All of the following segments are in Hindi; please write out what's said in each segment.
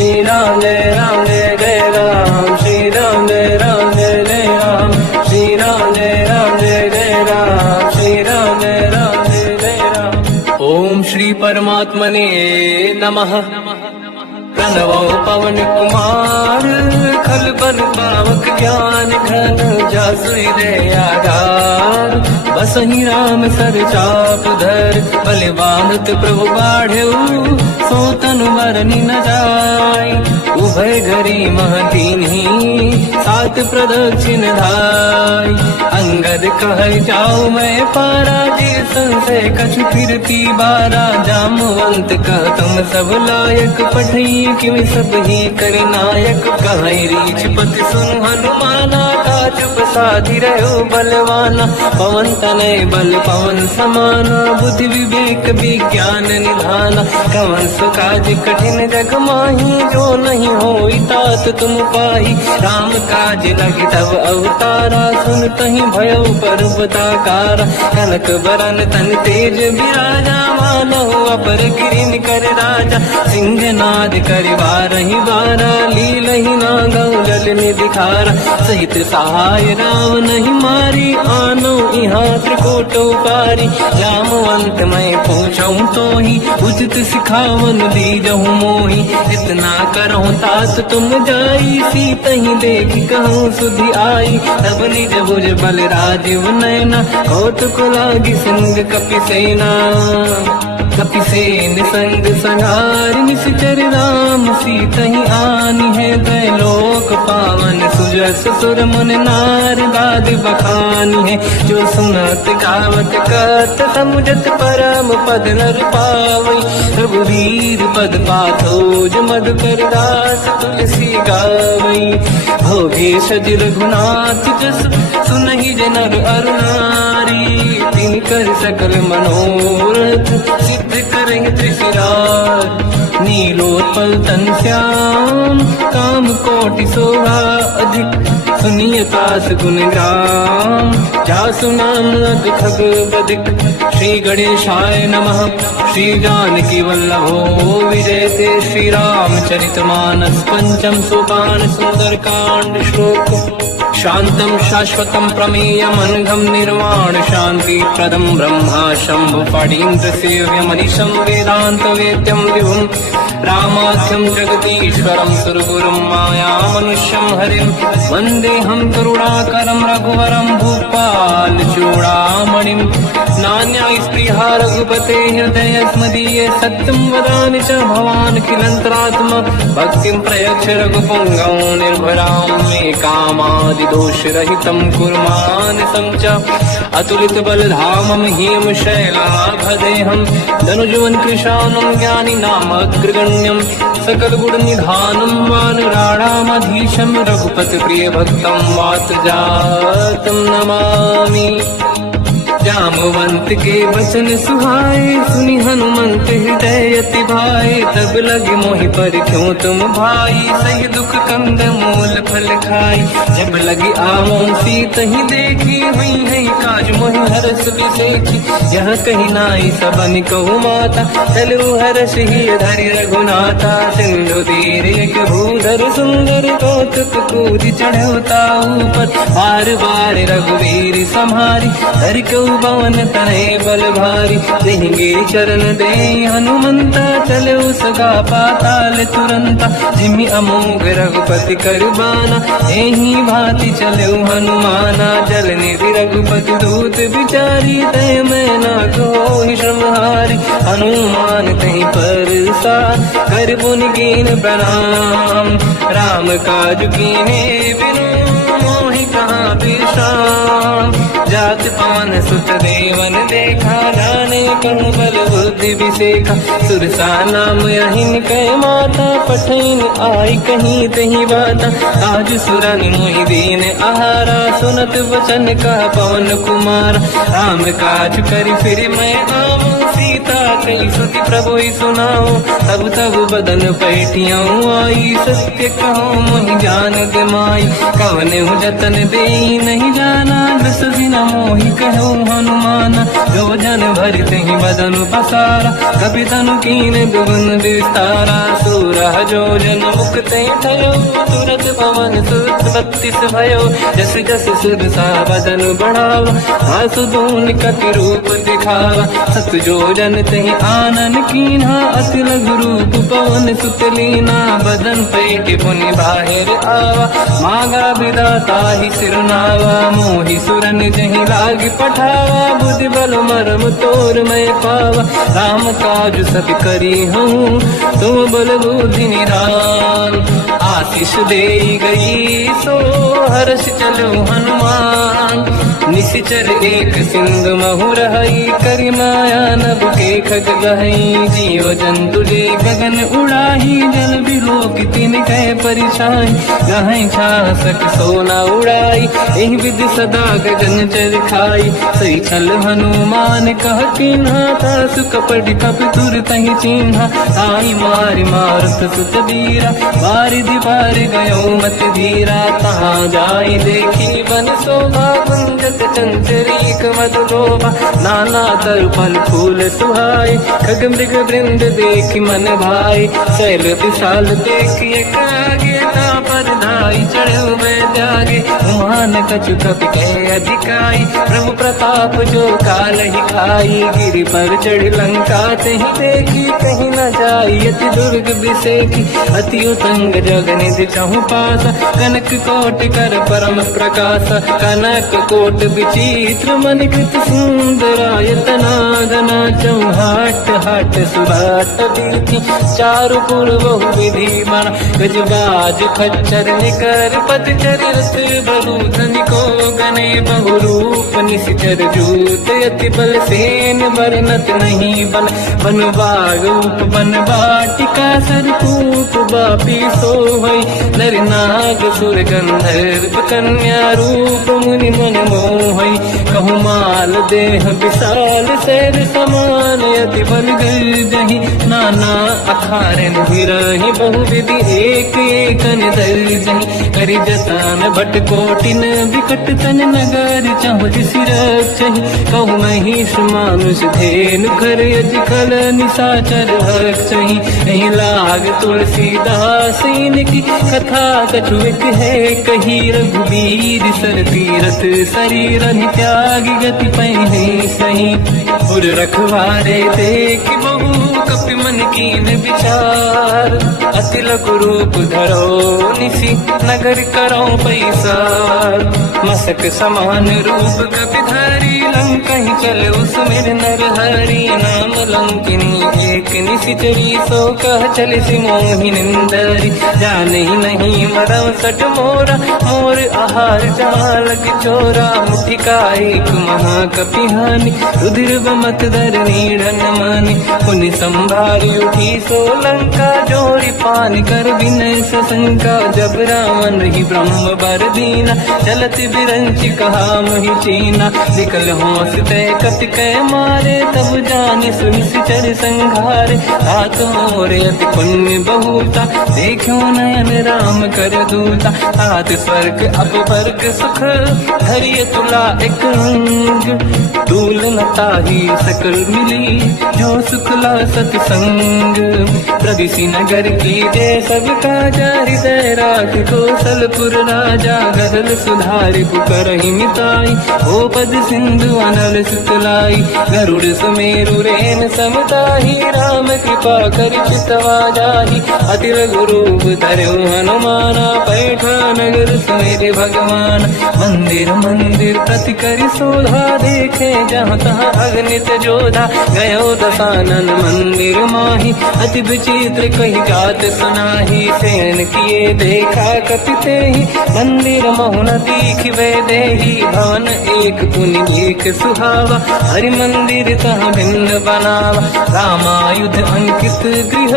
श्री राम जय जय राम, श्री राम जय जय राम, श्री राम जय जय राम, श्री राम जय जय राम। ओम श्री परमात्मने नमः। प्रणवो पवन कुमार, खल बल पावक ज्ञान घन, जासु हृदय आधार। बसहि राम सर चाप धर, बलवानत प्रभु बाढ़ऊ, सो तनु मरनि न जाय। उभय घरी महदीन्ही, सात प्रदक्षिण धाय। अंगद कह जाऊ मैं पारा, जी संशय कछु फिरती बारा। जामवंत कह तुम सब लायक, पठई किम सब ही कर नायक। कहीं रीछ पति सुन हनुमाना, काज प्रसादी रहो बलवाना। पवन तनय बल पवन समाना, बुद्धि विवेक विज्ञान निधाना। कवन सुकाज कठिन जग माही, जो नहीं होई तात तुम पाही। राम काज लगी तब अवतारा, सुन तहि भयो पर्वताकारा। कनक बरन तन तेज बिराजा, मानहु अपर गिरिन कर राजा। सिंहनाद करिवारहि बारा, लीलहि नागौ जल निधिखारा। सहित सहाय राम नहीं मारी, आनो इहाँ त्रिकोट उपारी। जामवंत मैं पूछऊँ तोहि, उचित सिखावन दीजहु मोहि। इतना करहु तात तुम जाई, सीतहि देख कहूँ सुधि आई। तब निज भुज बल राजीव नैना, कौतुक लागी सिंह कपिसेना। कपिसेन संग संहार, निश्चर राम सीतहि आनी है। त्रैलोक पावन सुजस सुर मुन नार, गाद बखानी है। जो सुनत गावत कत, समुझत परम पद नर पावई। रघुवीर पद पाथोज, मधुकर दास तुलसी गावई। भोगे सज रघुनाथ जस, सुनहि जनर अरु नारी। तिन कर सकल मनोरथ, सिद्ध करें त्रिशिरार। नीलोत्पल तन श्याम, काम कोटि शोभा अधिक। सुनिय तास गुण ग्राम, जासु नाम लग खग बदिक। श्री गणेशाय नमः। श्री जानकी वल्लभो विजयते, श्री रामचरित मानस। पंचम सोपान सुंदर कांड श्लोक। शांतं शाश्वतं प्रमेयम्, अनघं निर्वाण शांति प्रदं। ब्रह्मा शंभु फणीन्द्र सेव्यमनिशं, वेदांत वेद्यं विभुं। रामाख्यं जगदीश्वरं, सुरगुरुं मायामनुष्यं हरिं। वन्देऽहं करुणाकरं रघुवरं, भूपाल चूडामणिं। नान्या स्पृहा रघुपते हृदयस्मदीये, सत्यं वदामि च भवान् किलन्तरात्मा। भक्तिं प्रयच्छ रघुपुङ्गं, निर्भरां मे कामादिदोषरहितं कुर्मानिसं च। अतुलित बलधामं हेम शैलाभदेहं, धनुजवन कृशानं ज्ञानी नाम अग्रगण्यं। सकल गुण निधानं वानराणामधीशं, रघुपति प्रिय भक्तं वात जातं नमामि। जामवंत के वचन सुहाए, सुनि हनुमंत हृदय अति भाए। तब लगे मोहि पर क्यों तुम भाई, सही दुख कंद मूल फल खाई। जब लगी आवों सीतहि देखी, हुई है काज मोहि हरस बिसेखी। यह कही नाई सबन कहु माता, चलु हरष ही धरि रघुनाथा। सिंधु तीर एक भूधर सुंदर, कौतुक कूदि चढ़ौता ऊपर। बार बार रघुवीर सम्हारी, धरि कहु पवन तनय बल भारी। देंगे चरण दे हनुमंता, चले उसका पाताल तुरंता। जिमि अमोघ रघुपति कर बाना, एही भांति चले हनुमाना। जल निधि रघुपति दूत बिचारी, तय मैं ना कोई श्रमहारी। हनुमान तहि पर सार, कर पुन कीन प्रणाम। राम काज कीन्हे बिनु, मोहि कहाँ विश्राम। जात पान सुत देवन देखा, जाने कहूँ बल बुद्धि विसेखा। सुरसा नाम अहिन कै माता, पठैन आई कहीं तही बाता। आज सुरन मोहि दीन आहारा, सुनत वचन का पवन कुमार। राम काज करि फिर मैं आऊँ, सीता कई सुति प्रभु सुनाओ। तब तब बदन पैठियाँ आई, सत्य कहो मोहि जान माई। कवन जतन दे नहीं जाना, दस दिन मोहि कहु हनुमान, जो जन भरते ही बदन पसारा, कपि तनु कीन दुगुन विस्तारा। सूरह जो जन मुक्ते थयो, तुरत पवन सुत 32 भयो। जस जस सुरसा बदन बढ़ावा, आसु दून कपि रूप दिखावा। सत जो जन तहि आनन कीन्हा, अति लघु रूप पवन सुत लीना। बदन पेट पुनि बाहिर आवा, मांगा विधाता ही सिरनावा। मोहि सुरन जहि लाग पठावा, बुद्धि बल मरम तोर मैं पावा। राम काज सब करी हूँ, तुम बल बुद्धि निधान। आशीष दे गई सो हर्ष चलो हनुमान। निशिचर एक सिंधु महु रहई, करि माया नभ के खग गहई। जीव जंतु ले गगन उड़ाही, जल बिलोक तिन कह परिछाई। गहई छासक सोना उड़ाई, एहि विधि सदा गगन चर खाई। सही छल हनुमान कह कीन्हा, तासु कपट कप तुर तहि चिन्हा। आई मारि मारुत सुत बीरा, बारिधि बार गयो मत धीरा। तहाँ जाई देखी बन शोभा, कुंजत चंचरीक मधुलोभा। नाना तरु फल फूल सुहाई, खग मृग वृंद देख मन भाई। शैल विशाल देखिए आगे, ना पर धाई चढ़ो मैं त्यागे। मान कछु कपि कह अधिकाई, प्रभु प्रताप जो काल ही खाई। गिरि पर चढ़ लंका तहि देखी, कहीं न जाई अति दुर्ग बिसेकी। अति उत्तंग जगनिधि चहु पासा, कनक कोट कर परम प्रकाश। कनक कोट विचित्र मणिकृत सुंदरायतना। घना चौहाट हाट सुराट दीति, चारु पुर बहु विधि बना। गजबाज खच्चर निकर पतचर रस बहु धनिको गणे। बहु रूप निशिचर जूत, अति बल सेन वर्णत नहीं बन। बन बाग रूप बन वाटिका, सरकूप बापी सोहई। नर नाग सुर गंधर्व कन्या, रूप मुनि मन मोहई। कहु माल देह विशाल, शैर समान अति बल गर्जहि। नाना अखारन भिरहि, बहु विधि एक एकन दर्जहि। करि जतन भट कोटिन, विकट तन नगर चहु सिरक्षहि। कहु महिष मानुष धेनु, खर अजखल निशाचर भक्षहि। एहि लाग तुलसीदास इनकी, कथा कछु एक है कही। रघुबीर सर तीरथ शरीर त्यागी, गति पहि सही। उर रखवारे देख बहु, कपि मन कीन विचार। अति लघु रूप धरो निशि, नगर करो पैसार। मसक समान रूप कपि धरी, लंकहि चलो सुमिर नर हरि। नाम लंकिनी एक निशिचरी, सो कह चलिसि मोहि निंदरी। जाने नहीं मरम सट मोरा, मोर आहार जालक चोरा। मुठिका एक महाकपि हानि, रुधिर बमत धर नीड़न मानि। पुनि संभारी उठी सो लंका, जोरी पानी कर विनय सशंका। जब रावण ही ब्रह्म बर दीना, चलत बिरंच कहा मोहि चीना। निकल होश तय कपि कह मारे, तब जानि सुनिश्चर संघारे। हाथ मोरे अति पुण्य बहुता, देखो नयन राम कर दूता। हाथ स्वर्ग अब वर्ग सुख, धरिय तुला एक अंग। दूल नताही सकल मिली, जो सुखला सतसंग। प्रदिशि नगर की जय सब काजा, हृदय राख कौशलपुर राजा। गदल सुधारि पुकरहि मिताई, ओ पद सिंधु अनल सुतलाई। गरुड़ सुमेरु रेन समताही, राम कृपा कर चितवा जाहि। अति लघु रूप धरऊ हनुमाना, पैठा नगर सुमेर भगवान। मंदिर मंदिर प्रति करि शोधा, देखे जहाँ तहाँ अगणित जोधा। गयो दशानन मंदिर माही, अति विचित्र कही जात सुनाही। सेन किए देखा कपि तेहि, मंदिर महु न दीखिबे देहि। भवन एक पुनि एक सुहावा, हरि मंदिर तहाँ भिन्न बनावा। रामायुध अंकित गृह,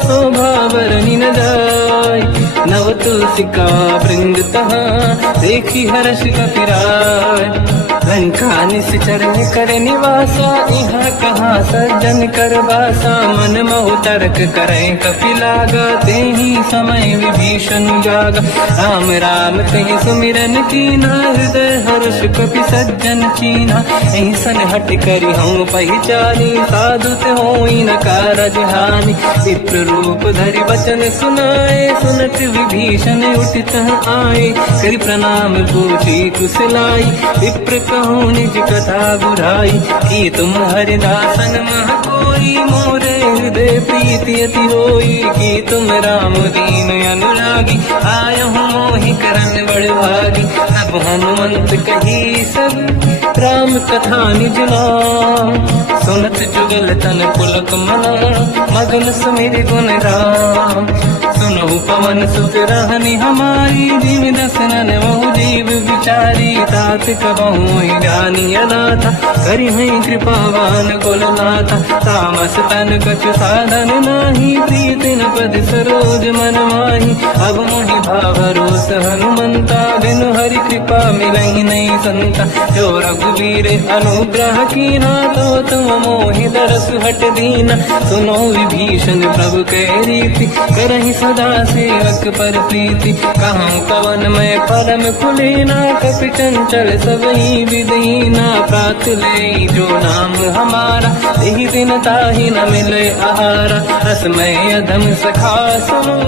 शोभा बरनि न जाय। नव तुलसिका वृंद तहाँ, देखी हर्ष कपि राय। लंका निश्चर में कर निवासा, यहाँ कहाँ सज्जन कर बासा। मन मोह तर्क करें कपिलागा, ते ही समय विभीषण जागा। राम राम कहीं सुमिरन कीना, हृदय हर्ष कपि सज्जन चीना। ऐसन हट करी हम पहचानी, साधु ते होई न कारज हानि। विप्र रूप धरि वचन सुनाए, सुनत विभीषण उठित आए। करि प्रणाम पूछी कुशलाई, विप्र कहूँ निज कथा बुराई। कि तुम हरिदासन मह कोई, मोरे हृदय प्रीति अति होई। कि तुम राम दीन अनुरागी, आयहु मोहि करन बड़ भागी। तब हनुमंत कही सब राम कथा निज नाम, सुनत जुगल तन पुलक मना। मगन सुमिर गुण राम, सुनहु पवन सुत रहनि हमारी। जीव दसनन महु जीव विचारी, तात कबहु जानी अनाथा। करिहै कृपावान कुलनाथा, तामस तन कछु साधन नाही। प्रीति न पद सरोज मन माही, अब मोहि भावरोस हनुमंता। बिनु हरि कृपा मिलहि नहीं संता। जो रघुवीर अनुग्रह कीना, तो तुम मोहि दरस हट दीना। सुनो विभीषण प्रभु के रीति, करहि सदा सेवक पर प्रीति। कहूँ कवन मैं परम कुलीना, कपि चंचल सबहि विदीना। प्रात ले जो नाम हमारा, यही दिन ताहि न मिले आहारा। रसमय अधम सखा सुनो,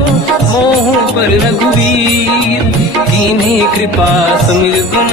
मोह पर रघुवीर। कीन्ही कृपा सुमिर गुण,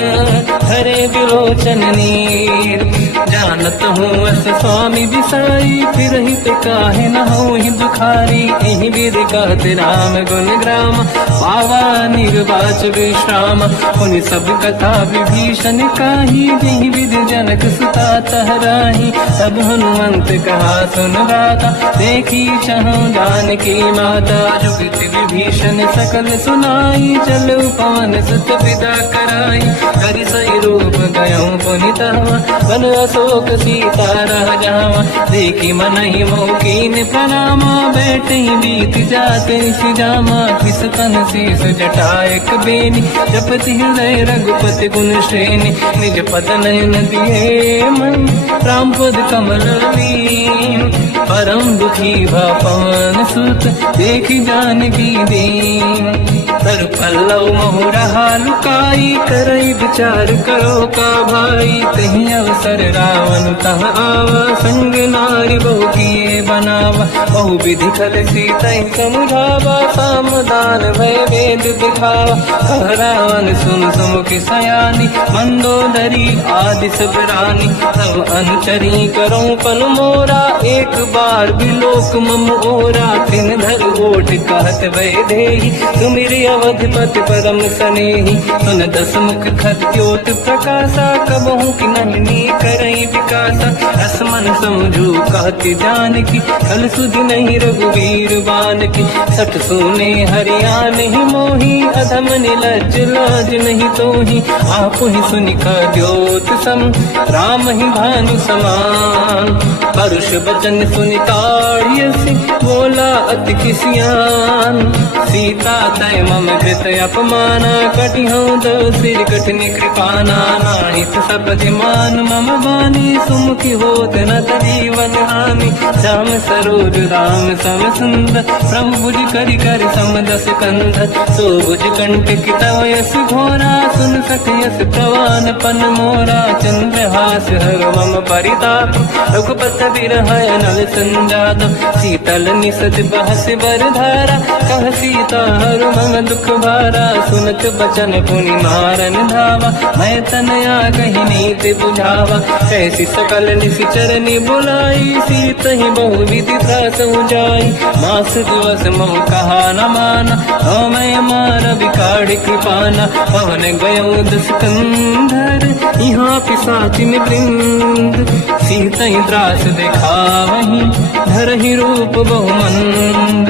हरे विलोचन नीर। जानत हूँ अस स्वामी बिसाई, फिर हित काहे न होहि दुखारी। एहि विधि कहत राम गुण ग्राम, पावा निर्वाच विश्राम। उन सब कथा विभीषण काही, जेहि विधि जनक सुता तहराही। तब हनुमंत कहा सुन गाता, देखी चहु जानकी माता। जुगति विभीषण सकल सुनाई, चलु पवन सुत पिता कराई। करि सही रूप गयऊँ पुनितवा, बन अशोक सीता रह जावा। देखी मनहि मोह कीन प्रणामा, बैठे बीत जाते सिजामा। किस तन शीस जटायक बेनी, जपति हृदय रघुपति गुण श्रेणी। निज पद नयन दिए मन, राम पद कमल लीन। परम दुखी भा पवन सुत, देखी जानकी दीन। तर पल्लव मोह रहा लुकाई, करई विचार करो का भाई। तही अवसर रावण तह आवा, संग नारी बहु किए बनावा। बहु विधि खल सीता समुझावा, सामदान भय वेद दिखावा। कह रावण सुन सुमुख सयानी, मंदोदरी आदि सब रानी। तब अनुचरी करो पन मोरा, एक बार बिलोक मम ओरा। तिन धर ओट कहत भय देहि, सुमिरि अवधपति परम सनेहि। सुन दस मुख खद्योत प्रकाशा, कबहु कि नहिनी करई विकासा। असमन समझू कहति जानकी, कल सुधि नहीं रघुवीर बानकी। सठ सुने हरिया नहीं मोही, अधम निलज्ज लाज नहीं तोही। आप ही सुनि खद्योत सम, राम ही भानु समान। परुष बचन सुनि ताड़ियसि, बोला अति किसियान। सीता तय मम कृत अपमाना, कटिहऊँ दो सिर कठिन कृपाना। नाहित सपति मान मम बानी, सुमुखी होत न जीवन हानि। श्याम सरोज राम सम सुंदर, प्रभु भुज करि कर समदस कंध। सो भुज कंटक तव यस घोरा, सुन सक यस प्रवान पन मोरा। चंद्रहास हर मम परिताप, रघुपत बिरह नल संजात। शीतल निसत बहस बरधारा, कह सीता हर मम दुख भारा। सुनत बचन पुनि मारन धावा, मैं तनया कही नीति बुझावा। कैसी सकल निश्चर बुलाई, सीत ही बहु विधि त्रास जाई। मास दिवस मोह कहा न माना, तो मैं मार बिकाड़ कृपाना। पवन गयो दस कंधर, यहाँ पिशाचिन वृंद। सीत ही त्रास दिखावहीं, धरहि रूप बहुमंद।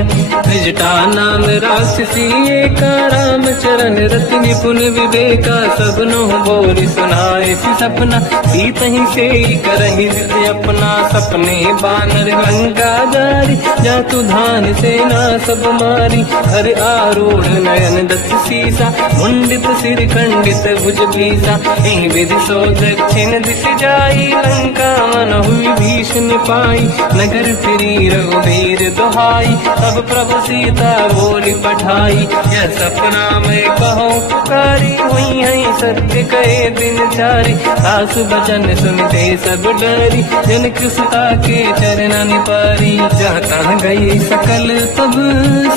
त्रिजटा नाम राक्षसी एका, राम चरण रति निपुण विवेका, सबनो बोल सुनाए सी सपना, सीत ही से करहि जिद अपना, सपने बानर लंका जारी, जातु धान सेना सब मारी, हर आरूढ़ नयन दस सीसा, मुंडित सिर खंडित भुज भीसा, एहि विधि सो दक्षिण दिश जाई, लंका मन हुई भीषण पाई, नगर फिरी रघुबीर दुहाई, तब प्रभु सीता बोली पठाई, यह सपना मैं कहूँ पुकारी, हुई है सत्य कहे दिन चारी, सासु बचन सुनते सब डरी, जनक सुता के चरण पारी, जहाँ तहाँ गई सकल तब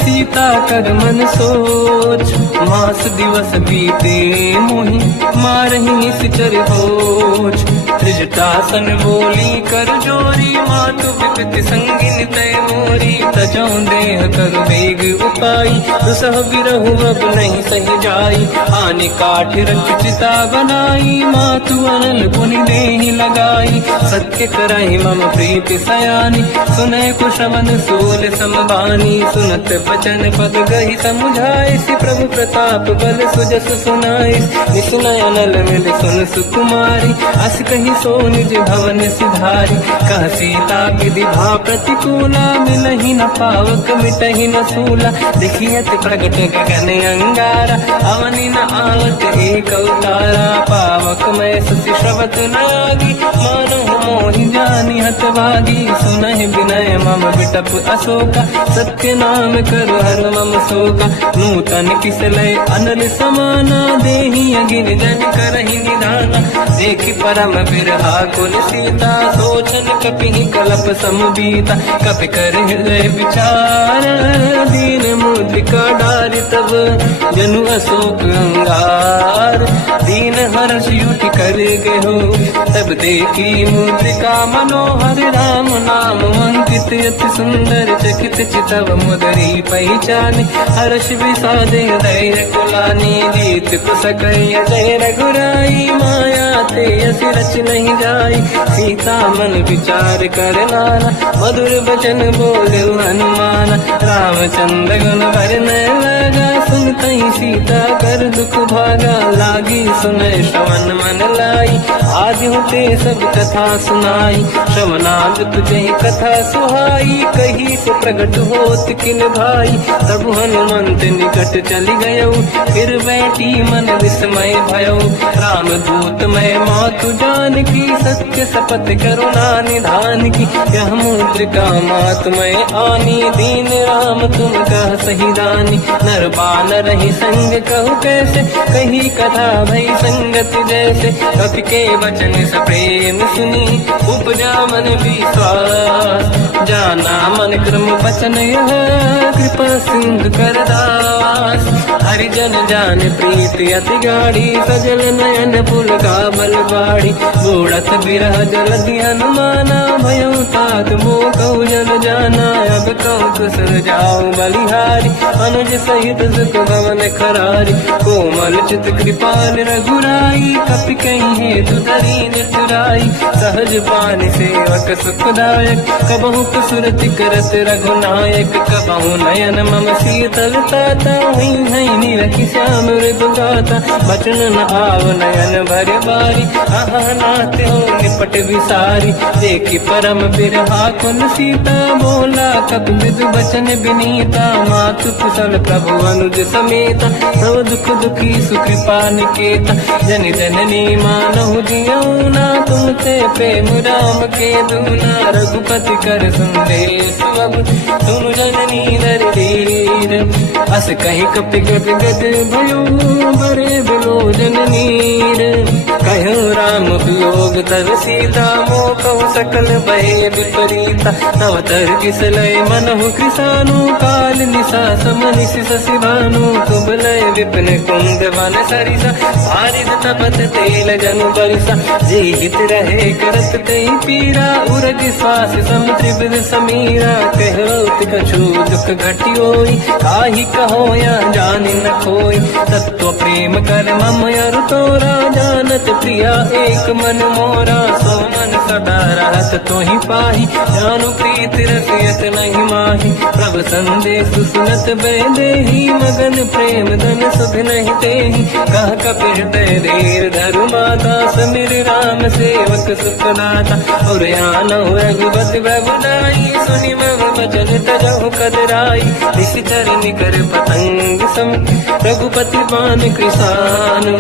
सीता कर मन सोच, मास दिवस बीते मोहि मारहि निश्चर होच, त्रिजटासन बोली कर जोरी, मातु विपति संगिन तय मोरी, तजौ देह कर वेग उपाई, दुसह बिरहु अब नहीं सही जाई, आने काठ रख चिता बनाई, मातु अनल पुनि देहि लगाई, सत्य कराई मम प्रीति सयानी, सुनय कुशवन सूल समबानी, सुनत बचन पद गहि समुझाए, सि प्रभु प्रताप बल सुजस सुनाई, निसुनय अनल मिल सुन सुकुमारी, अस कहि सो निज भवन सिधारी, कह सीता विधि भा प्रतिकूला, मिलहि न पावक मिटहि न सूला, देखियत प्रगट गगन अंगारा, अवनि न आवत एक अवतारा, पावक मैं ससि श्रवत न आगी, मानो मोहि जानि हतभागी, सुनहि विनय मम विटप अशोका, सत्य नाम करु हर मम शोका, नूतन किसलय अनल समाना, देहि अगिन जन करहि निधाना, देखि परम बिरहा कुल सीता, सोचन कपिहि कलप समबीता, कपि कर हृदय विचार, दीन मुद्रिका डारि तब जनु अशोक अंगार, दीन हर्ष युति कर गयो, तब देखी मुद्रिका मनोहर, राम नाम अंकित अति सुंदर, चकित चितव मुदरी पहचान, हर्ष विषादे धैर्य कुलानी, जीत कुसकय जय रघुराई, माया ते अस रच नहीं जाई, सीता मन विचार कर नाना, मधुर बचन बोले हनुमान, रामचंद्र गुण वरनय लगा, सुनतहि सीता कर दुख भागा, लागी सुनय श्रवण मन लाई, आदि होते सब कथा सुनाई, श्रवणाद तुझे कथा सुहाई, कही से प्रगट होत किन भाई, तब हनुमंत निकट चली गयो, फिर बैठी मन विस्मय भयो, राम दूत मैं मातु जान की, सत्य शपथ करुणा निधान की, यह मुद्रिका मात मैं आनी, दीन राम तुम कह सही दानी, नर बानर ही संग कहु कैसे, कही कथा भई संगत जैसे, कपि के वचन सप्रेम सुनी, उपजा मन विश्वास, जाना मन क्रम वचन यह, कृपा सिंधु कर दास, हरिजन जान प्रीति अति गाढ़ी, सजल नयन पुल का बल बाढ़ी, बूढ़त बिरह जल ध्यान माना, भयो तात मोह कहु जल जाना, अब कहु कुशल जाओ बलिहारी, अनुज सहित सुख भवन खरारी, कोमल चित कृपाल रघुराई, कपि कहीं हेतु दरीन चुराई, सहज पान सेवक सुखदायक, कबहु कुसुरति करत रघुनायक, कबहु नयन मम शीतल ताता, हुई है नीरखि श्याम मृदु गाता, बचन न आव नयन भर बारी, आहा नाते हो निपट विसारी, देखि परम बिरहा कुल सीता, बोला कपि मृदु बचन विनीता, मातु कुशल प्रभु अनुज समेता, सब दुख दुखी सुकृपा निकेता, जन जननी मानहु जियौना, तुम ते प्रेम राम के दूना, रघुपति कर संदेश अब सुनु जननी नर धीर, अस कहि कपि गद गद भयो, बरे बिलोचन नीर, कहो राम वियोग तब सीता, मोह कहु सकल भय विपरीता, तव तर किसलय मनहु कृसानु, काल निशा समनिश शशि भानु, कुबलय विपिन कुंद वन सरिसा, बारिद तपत तेल जनु बरिसा, जीवित रहे करत तई पीरा, उरग श्वास सम त्रिविध समीरा, कहत कछु दुख घटी होई, काहि कहो या जानि न खोई, तत्व प्रेम कर मम अरु तोरा, जानत प्रिया एक मन मोरा, सो मन सदा रहत तो ही पाही, जानु प्रीत रसियत नहीं माही। प्रभु संदेश सुनत बैदेही, मगन प्रेम धन सुख नहीं तेही। कह कपि हृदय धीर धरु माता, समीर राम सेवक सुखदाता। और आनहु रघुपति प्रभुदाई, सुनि मम वचन तजहु कदराई। निश्चर निकर पतंग सम, रघुपति बान कृसानु।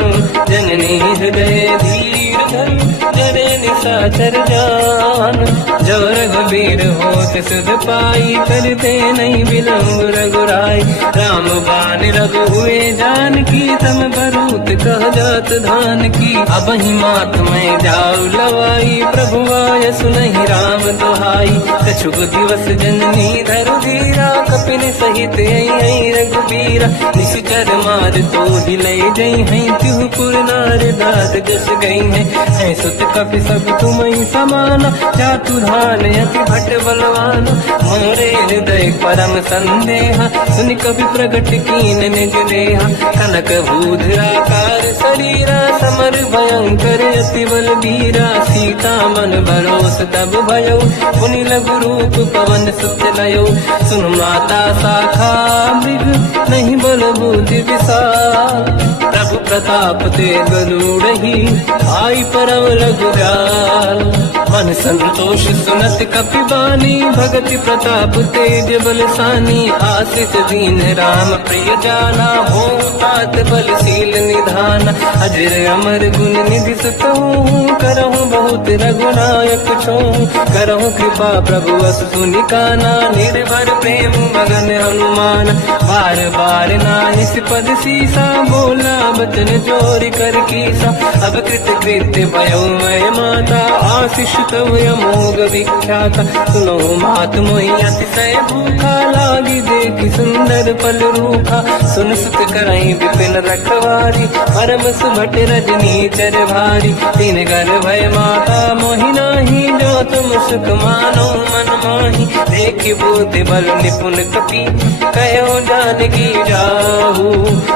जननी हृदय धीर धरु, जरे निशाचर जान। जो रघुबीर होत सुध पाई, करते नहीं विलम्ब रघुराई। राम बान रघु हुए जानकी, तम भरूत कह जात धान की। अब ही मात में जाऊ लवाई, प्रभु आय सुनहि राम दुहाई। कछुक दिवस जननी धरु धीरा, कपिन सहित आई रघुबीरा। निश्चर मार तो हिलै जई हैं, तिहु पुर नार दात जस गई है। सुत कपि सब तुमहि समाना, जातु धान अति भट बलवाना। मोरे हृदय परम संदेहा, सुनि कपि प्रगट कीन निज देहा। कनक भूधराकार शरीरा, समर भयंकर अति बलबीरा। सीता मन भरोस तब भयो, पुनि लघु रूप पवन सुत लयो। सुन माता शाखा मृग, नहीं बल बुद्धि विशाल। प्रभु प्रताप ते गरुड़हि, आई परम रघुराल। मन संतोष सुनत कपि बानी, भगति प्रताप तेज बलसानी। आशीष दीन राम प्रिय जाना, हो तात बलशील निधान। अजर अमर गुण निधि सुतहु, करहु बहुत रघुनायक छोहु। करहु कृपा प्रभु अस सुनि काना, निर्भर प्रेम मगन हनुमान। बार बार नाहिस पद सीसा, बोला बचन जोरि कर कीसा। अब कृत कृत्य भयो मैं माता, आशीष तव अमोघ विख्याता। सुनो मात मोहि अतिशय भूखा, लागी देखि सुंदर फल रूखा। सुन सुत करहि विपिन रखवारी, परम सुभट रजनी चर भारी। तीन घर भय माता मोहि नाही, जो तुम सुख मानो मन माही। देखि बुद्धि बल निपुण कपि, कहो जानकी जाहू।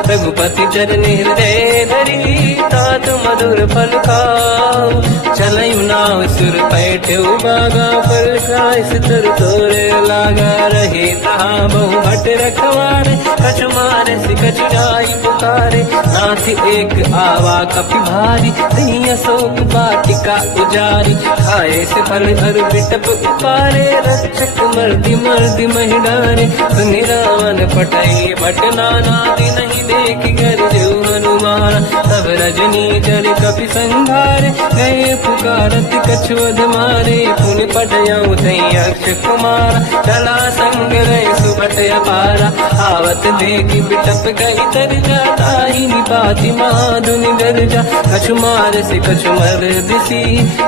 रघुपति चरण हृदय धरी, तात मधुर फल खाऊ। चलयु नाव सुर पैठ्यु बागा, फल खाय सितर तोरे लागा। रहे तहाँ बहु भट रखवारे, कछु मारे से कछु जाई पुकारे। नाथ एक आवा कपि भारी, दही अशोक वाटिका उजारी। खाए से फल हर बिटप उपारे, रक्षक मर्दि मर्दि महि डारे। सुनि रावण पटई भट नाना, नहीं देख कर जो हनुमान। तब रजनी जल कपि संघारे, गए पुकारत कछुअध मारे। पुनि पटयऊ तई अक्ष कुमार, चला संग रहे सुभट अपारा। आवत देखि बिटप कहि तर जाता, ही निपाति माधुनि गर्जा। कछु मार से कछु मर दिसी,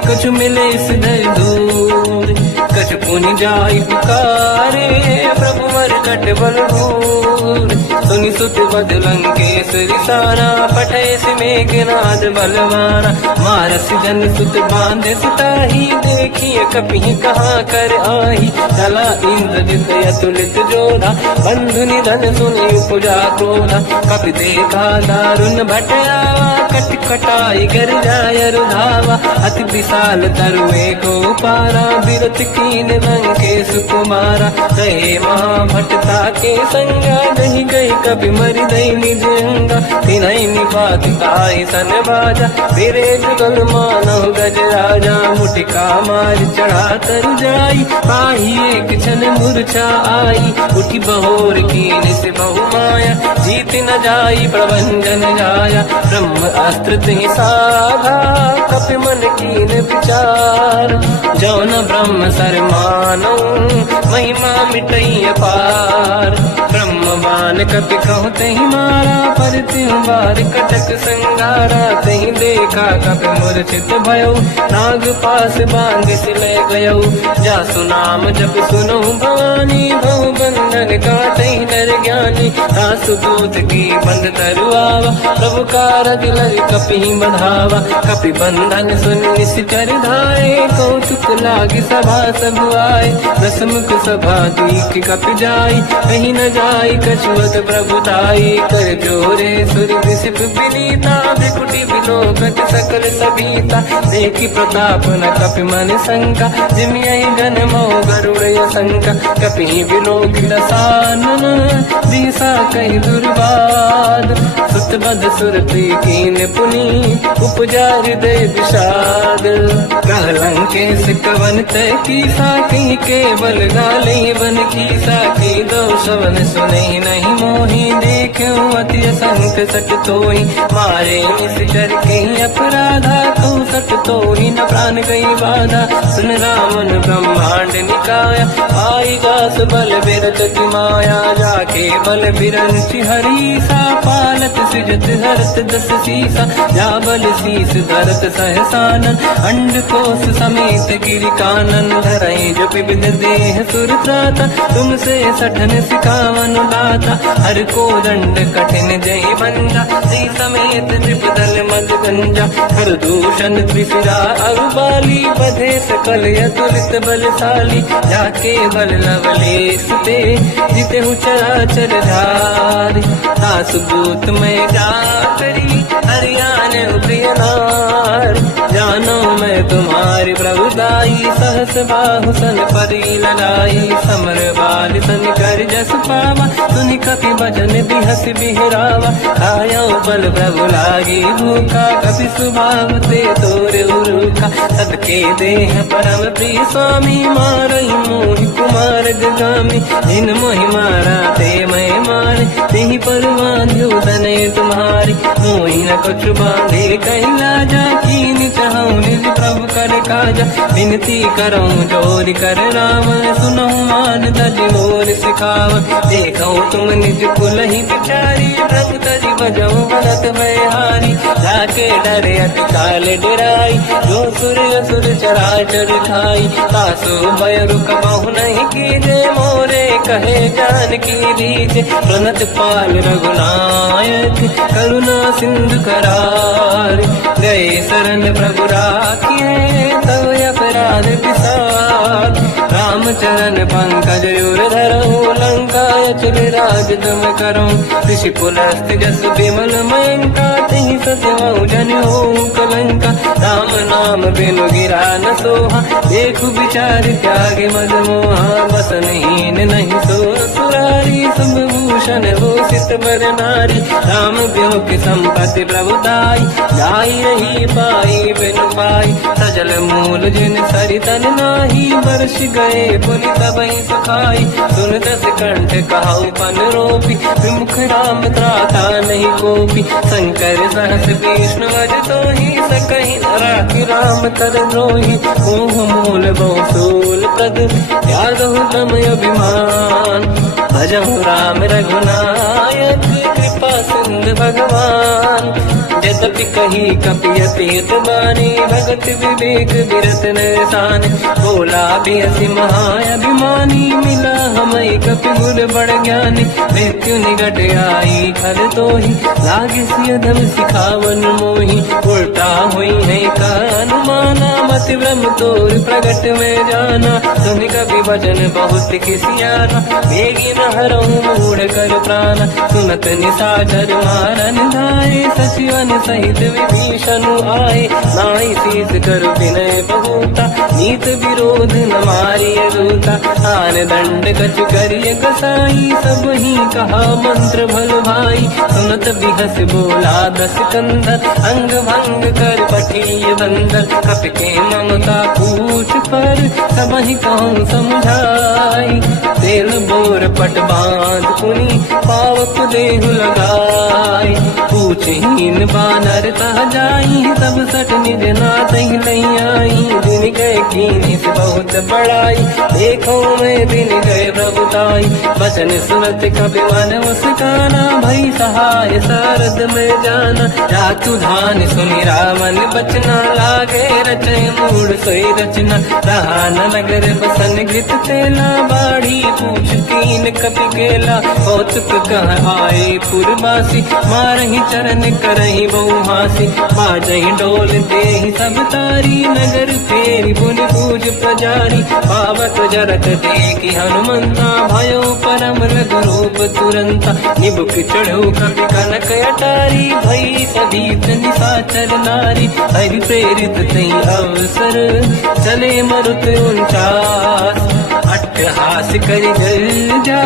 कछु मिले सिधर दूर। कछु पुनि जाई पुकारे, प्रभु मरकट बल भूर। सुनि सुत बद लंकेश्वरी सारा, पठय से मेघनाद बलवाना। मारस जन सुत बांधे सिताही, देखिए कपि कहाँ कर आही। चला इंद्रजित अतुलित जोधा, बंधु निधन सुनि उपजा क्रोधा। कपि देखा दारुण भट आवा, कट कटाई गर जाय रुधावा। अति विशाल तरुए को पारा, बिरत कीन लंकेश कुमारा। कहे महाभटता के संगा, दही गई कपि मरि दई निज अंगा। तिनहि निपाति ताहि सन बाजा, फिरे जुगल मानव गज राजा। मुटिका मार चढ़ा तर जाई, पाही एक क्षण मूर्छा आई। उठी बहोर कीन से बहु माया, जीत न जाई प्रभंजन जाया। ब्रह्म अस्त्र तिहि साधा, कपि मन कीन विचार। जौन ब्रह्म सर मानो, महिमा मिटई अपार। ब्रह्म बान कपि कहु तहि मारा, पर तिहु बार कटक संगारा। तहि देखा कपि मूर्छित भयो, नाग पास बांध सिले गयो। जासु नाम जप सुनहु भवानी, भव बंधन काटहि नर ज्ञानी। जाने, दास दूत की बंद तरुआवा, प्रभु कारज लरि कपि बढ़ावा। कपि बंधन सुन निश्चर धाये, कौतुक लागी सभा सब आए। दसमुख सभा दीख कपि जाई, कहीं न जाई कछुअत प्रभु दाई। कर जोरे सुर विसिप विनीता, बिकुटी बिलोकत सकल सबीता। देखी प्रताप न कपि मन शंका, जिमियहि जन मोह गरुड़ शंका। कपि बिलोकित सानन, दिशा कहीं दुर्बाद। सुत बद सुरति कीन पुनी, उपजा हृदय विषाद। कहलंकेश कवन तय कीसा, कहीं केवल गाले बन कीसा। की दो सवन सुने नहीं मोही, देखे अति संत सट तोही। मारे निश्चर कहीं अपराधा, तो सट तोही न प्राण गई बाधा। सुन रामन ब्रह्मांड निकाया, आई दास बल बिरत की माया। जाके बल बिरंचि हरीसा, पालत सिजत हरत दस सीसा। जा बल शीस धरत सहसानन, अंड कोश समेत गिरि कानन। धरई जो विविध देह सुर त्राता, तुमसे सठन सिखावन दाता। हर को दंड कठिन जय बंजा, श्री समेत त्रिपदल मद गंजा। हर दूषण त्रिशिरा अरुबाली, बधे सकल अतुलित बलशाली। जाके बल लवलेश ते, जिते चराचर धारी। दास दूत में जाकरी, हरियाण प्रिय नार। जानो मैं तुम्हारी प्रभुदाई, सहस बाहु सन परी लड़ाई। समर बाल सन कर जस पावा, सुनि कपि भजन बिहस बिहरावा। आयो बल प्रभु लागी भूखा, कपि स्वभाव ते तोरे उरुखा। सबके देह परम प्रिय स्वामी, मारई मोहि कुमार गगामी। जिन मोहि मारा ते मैं मारे, तेहि पर बांध्यो तने तुम्हारी। मोहि न कुछ बांधे कैला जा, कीनी चाहूं निज प्रभु कर काजा। विनती करऊं जोर कर राम, सुनऊं मान तज मोर सिखाव। देखो तुम निज कुल ही बिचारी, प्रभु तज बजऊं बनत मैं हारी। जाके डरे अति काल डराई, जो सुर असुर चराचर खाई। तासु भय रुक बहु नहीं कीजे, मोरे कहे जान की लीजे। प्रणत पाल रघुनायक, करुणा सिंधु करार। गए शरण प्रभु राखिए, तव अपराध विसार। रामचरण पंकज उर धरऊं, लंका अचल राज तुम करूं। ऋषि पुलस्त जस विमल मयंका, तिहि ससेवऊं जन होऊं कलंका। राम नाम बिनु गिरा न सोहा, देखु विचार त्यागे मद मोहा। बसनहीन नहीं सो सुरारी, सब भूषण हो सित बर नारी। राम ब्यों की संपत्ति प्रभुदाई, जाई रही पाई बिनु पाई। सजल मूल जिन सरितन नाही, वर्ष गए पुनि तबहि सुखाई। सुन दस कंठ कहाऊ पन रोपी, विमुख राम त्राता नहीं कोपी। शंकर सहस विष्णु अज तोहि, सकहि न राखि राम कर द्रोही। मोह मूल बहु सूल प्रद, त्यागहु तम अभिमान। भजहु राम रघुनायक, कृपा सिंधु भगवान। यद्यपि कही कपि अतीत बानी, भगत विवेक विरत नसान। बोला बेसी महाअभिमानी, मिला हमें कपि गुर बड़ ज्ञानी। मृत्यु निकट आई खल तोहि, लागे सिय धम सिखावन मोहि। उल्टा हुई है का अनुमाना, मति ब्रह्म तोर प्रगट में जाना। सुनि कपि वचन बहुत किसियाना, बेगी न हरऊं मूढ़ कर प्राण। सुनत निशाचर मारन धाये, सचिवन सहित विभीषण आए। नाई शीस कर विनय बहुता, नीत विरोध न मारिय दूता। आन दंड कछ करिय कसाई, सब ही कहा मंत्र भल भाई। सुनत बिहस बोला दस कंधर, अंग भंग कर पठिय बंदर। कपि के ममता पूछ पर, सब ही कहूँ समझाई। तेल बोर पट बांध पुनि, पावक देहु लगाई। पूछहीन बानर तह जाई, सब सट निज नाथ ही नहीं आई। दिन गए कीनी से बहुत बड़ाई, देखो मैं दिन गए प्रभुताई। बचन सुनत कपि मन मुस्काना, भई सहाय सारद में जाना। जातु धान सुनि रावण बचना, लागे रचे मूड सोई रचना। रहा न नगर बसन गीत तेला, बाढ़ी पूछ कीन कपि केला। कौतुक कह आए पुरवासी, मारही चरण करही बहु हासी। बाजही डोल देहि सब तारी, नगर फेरी पुन पूज प्रजारी। पावक जरत देखी हनुमंता, भयो परम रघुरूप तुरंता। निबुक चढ़ो कपि कनक अटारी, भई सभीत निशाचर नारी। हरि प्रेरित तई अवसर, चले मरुत 49। अट्टहास करि जल जा,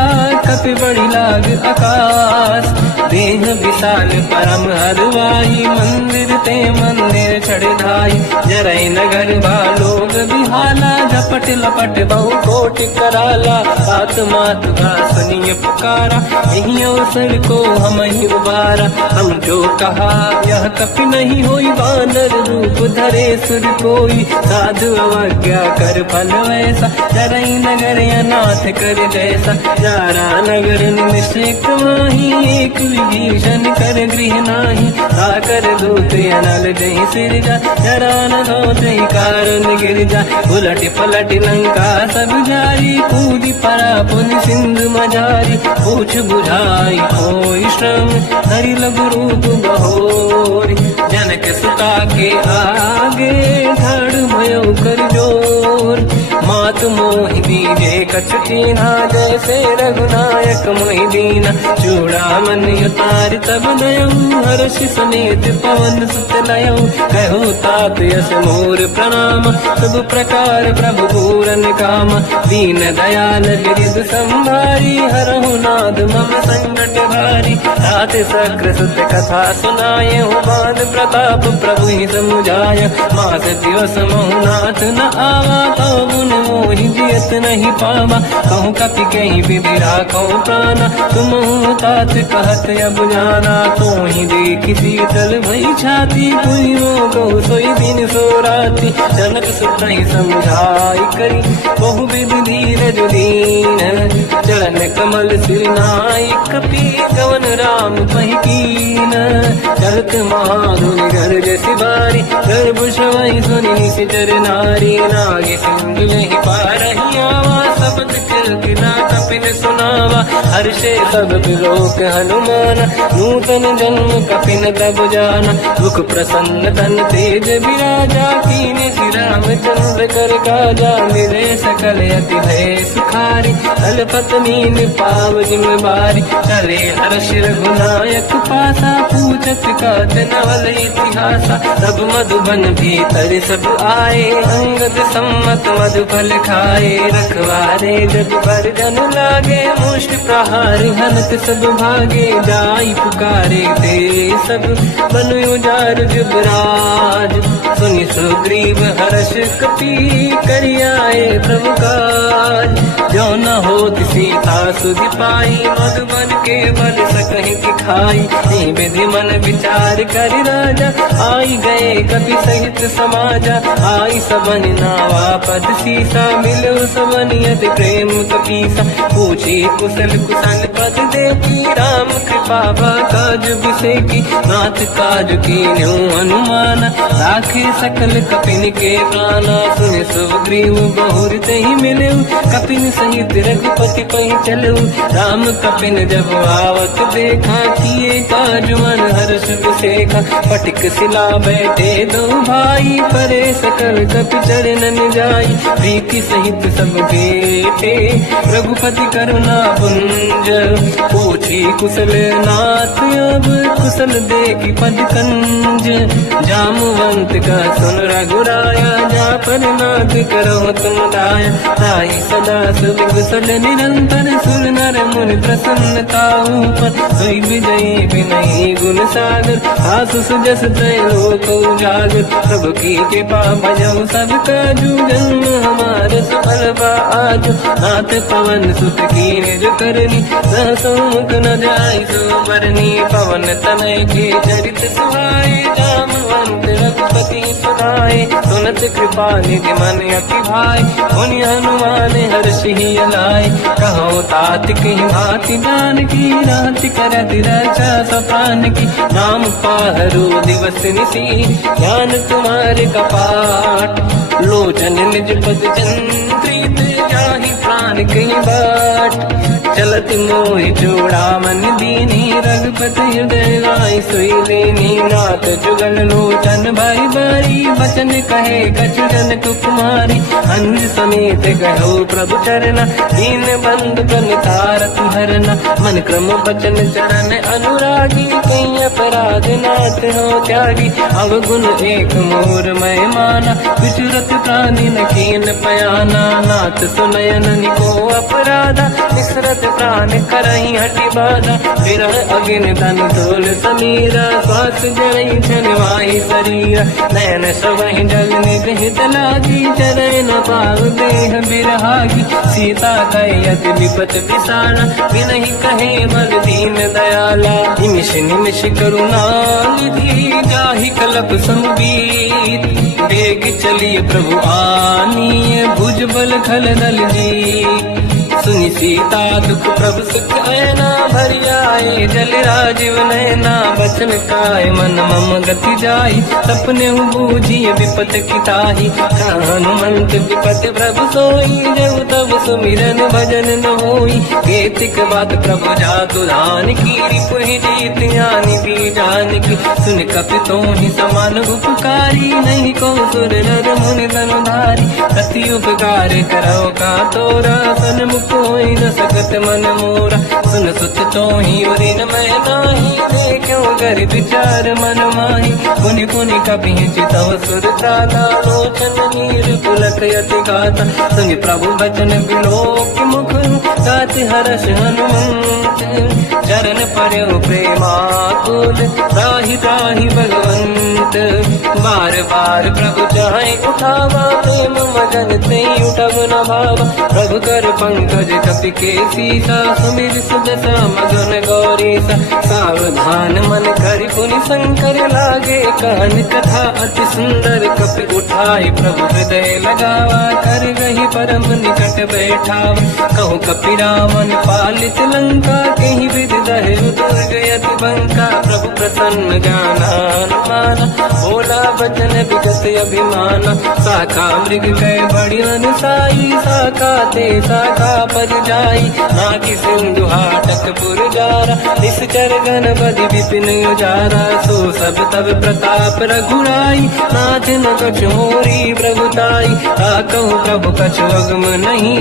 कपि बड़ी लाग आकाश। देह विशाल परम हरवाई, मंदिर ते मंदिर चढ़ धाई। जरई नगर बालोग बिहाला, झपट लपट बहु कोटि कराला। आत्मात का सुनिय पुकारा, यही अवसर को हम ही उबारा। हम जो कहा यह कपि नहीं होई, वानर रूप धरे सुर कोई। साधु अवज्ञा कर फल वैसा, जरई नगर अनाथ कर जैसा। जारा नगर निश्चित माही, एक विभीषण कर गृह नाही। आकर दूत अनल जही सिर जा, जरा न दो कारण गिर जा। उलट पलट लंका सब जारी, कूदी परा पुन सिंधु मजारी। पूछ बुझाई कोई श्रम, हरि लघु रूप बहोरी। जनक सुता के आगे, ठाड़ भयो कर जोर। मात मोहि दीजे कछ कीन्हा, जैसे रघुनायक मोहि दीना। चूड़ामन उतार तब नयऊ, हर्ष समेत पवन सुत लयऊ। कहो तात यस मोर प्रणाम, सब प्रकार प्रभु पूरन काम। दीन दयाल गिरिध संभारी, हरहु नाद मम संकट भारी। तात सक्र सुत कथा सुनाय, हो बान प्रताप प्रभु ही समुझाय। मास दिवस महु नाथ न आवा, कहो गुण मोहि जियत नहीं पावा। कहूँ कपि कहीं विधि राखो प्राणा, तुम तात कहत अब जाना। तो ही देखी शीतल भई छाती, पुइयो गौ सोई दिन सो राती। जनक सुत ही समझाई करी, बहु विधि धीरज दीन। चरण कमल सिर नाई, कपि कवन राम पहि कीन। चलत महाधुनि गर्ज सिबारी, गर्भ श्रवहि सुनि निशिचर नारी। नागे सिंधु यही पारही आवा, शब्द किरकिरा कपिन सुनावा। हर्षे सब लोक हनुमाना, नूतन जन्म कपिन तब जाना। मुख प्रसन्न तन तेज विराजा, कीने श्री रामचंद्र कर काजा। मिले सकल अति भय सुखारी, तलपत मीन पाव जिम बारी। चले हर्ष रघुनायक पासा, पूछत कात नवल इतिहासा। सब मधुबन भीतर सब आए, अंगद सम्मत मधु फल खाए। रखवारे जग पर जन लागे, मुष्ट प्रहार हनत सब भागे। जाई पुकारे ते सब, बन उजार जुबराज। सुनि सुग्रीव हर्ष कपि, करि आए प्रभु काज। जो न होत सीता सुधि पाई, मधुबन के बल सकहि कि खाई। विधि मन विचार कर राजा, आई गए कपि सहित समाजा। आई सबन नावा पद सीसा, मिलो सबन यद प्रेम कपीसा। पूछी कुशल कुशल पद देखी, राम कृपा काज बिसेकी। नाथ काज कीन्हु हनुमाना, राखे सकल कपिन के प्राणा। सुनि सुग्रीव बहुर तहि मिलऊ, कपिन सहित रघुपति पहि चलऊ। राम कपिन जब आवत देखा, किए काज मन हर्ष विसेखा। पटिक शिला बैठे दो भाई, परे सकल कपि चरणन जाई। प्रीति सहित सब बेटे, रघुपति करुणा पुंज। पूछी कुशल नाथ अब, कुशल देखी पद कंज। जामवंत का सुन रघुराया, जा पर नाथ करो तुम दाया। ताई सदा सुख कुशल निरंतर, सुर नर मुनि प्रसन्नता ऊपर। सोई विजयी विनयी गुण सागर, आसु सुजस त्रैलोक उजागर। प्रभु की कृपा भजऊ सब काजू, जन्म हमार सफल बा आजू। नाथ पवन सुत कीन्ह जो करनी, सहसो मुख न जाय सुबरनी पवन तनय के चरित सुहाए जामवंत रघुपति सुनाए सुनत कृपा निधि मन अति भाई मुनि हनुमान हर्षि लाए कहो तात कहीं भांति जान की रात करत रक्षा सपान की नाम पाहरो दिवस निसी ज्ञान तुम्हारे कपाट लोचन निज पद चंद्रित जाहि प्राण कहीं बाट चलत मोहि जोड़ा मन दीनी रघुपति हृदय लाई सोई लेनी नाथ जुगल लोचन भाई बारी बचन कहे कछु जन कुमारी अंज समेत कहो प्रभु चरना दीन बंधु प्रणितार तुहरना मन क्रम बचन चरण अनुरागी कहीं अपराध नाथ हो त्यागी अवगुण एक मोर मैं माना विचुरत प्राणी न कीन पयाना नाथ सुनयन निको अपराधा विसरत प्राण करई हटि बाधा विरह अगिन तन तोल समीरा श्वास जरई छनवाई शरीरा नयन सबहि जल निज हित लागी चरय न पाव देह बिरहागी सीता कहि अति विपत पिसाना बिनहि कहे मन दीन दयाला निमिष निमिष करुणा निधि जाहि कलप संबीत बेग चलिए प्रभु आनीय भुज बल खल दल जी सुनि सीता दुख प्रभु सुख ऐना भर जाए जल राजीव नैना बचन काय मन मम गति जाई सपने बूझिए विपत किताही हनुमंत विपत प्रभु सोई जब तब सुमिरन भजन न होई केतिक बात प्रभु जातु धान की रिपुहि जीत ज्ञानी भी जान की सुन कपितों ही समान उपकारी नहीं को सुर नर मुनि धनुधारी अति उपकार करो का तोरा सन्मुख कोई न सकत मन मोरा सुन सुत तो ही उरी न मैं नाही देखो कर विचार मन माही पुनि पुनि कपि चितव सुर त्राता लोचन नीर पुलक यति गाता सुनि प्रभु बचन बिलोक मुख गात हर्ष हनुमंत चरण पर्यो प्रेमाकुल त्राहि त्राहि भगवंत बार बार प्रभु चाहे उठावा प्रेम मगन ते उठब न भावा प्रभु कर पंकज कपि के सीसा सुमिर सुदशा मगन गौरीसा सावधान मन करि पुनि शंकर लागे कहन कथा अति सुंदर कपि उठाई प्रभु हृदय लगावा कर गही परम निकट बैठावा कहु कपि रामन पालित लंका कहीं विधि दहे दुर्ग यति बंका प्रभु प्रसन्न जाना माना बोला बचन विगत अभिमाना शाखा मृग गए बड़ी अनुसाई शाखा ते शाखा पर जाई नाकि सिंधु हाटक पुरजारा निश्चर गण बदि विपिन उजारा सो सब तब प्रताप रघुराई नाथ न कछु मोरी प्रभुताई कहु प्रभु कछु अगम नहीं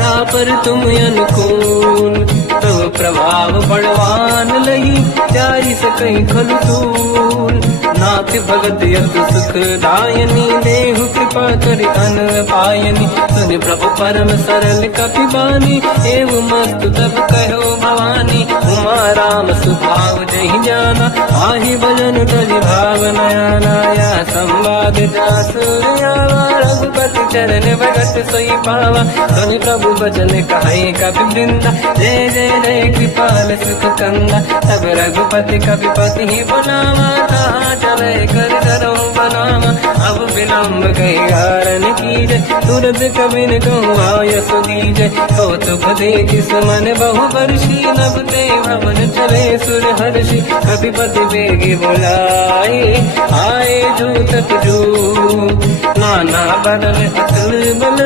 जा पर तुम अनुकूल प्रभु प्रभाव बड़वान लही जाई सकई खलु तूल नाथ भगत यत सुख दायनी देहु कृपा करि अन पायनी सुनि प्रभु परम सरल कपि बानी एवं मस्तु तब कहो भवानी उमा राम सुभाव जहि जाना आहि भजन तजि भाव नयाना या संवाद जासु आवा रघुपति चरण भगत सोई पावा सुनि प्रभु बचन कहे कपि वृंदा जय जय जय कृपाल सुख कंदा तब रघुपति कपिपति ही बनावा कहाँ चले कर करो बनावा अब विलम्ब गई कारण कीजे तुरंत कबिन कहूँ आयस दीजे कौतुक देख सुमन बहु वर्षी नभ ते भवन चले सुर हर्षि कपिपति बेगी बुलाए आए जूत जू नाना बदल अकल बल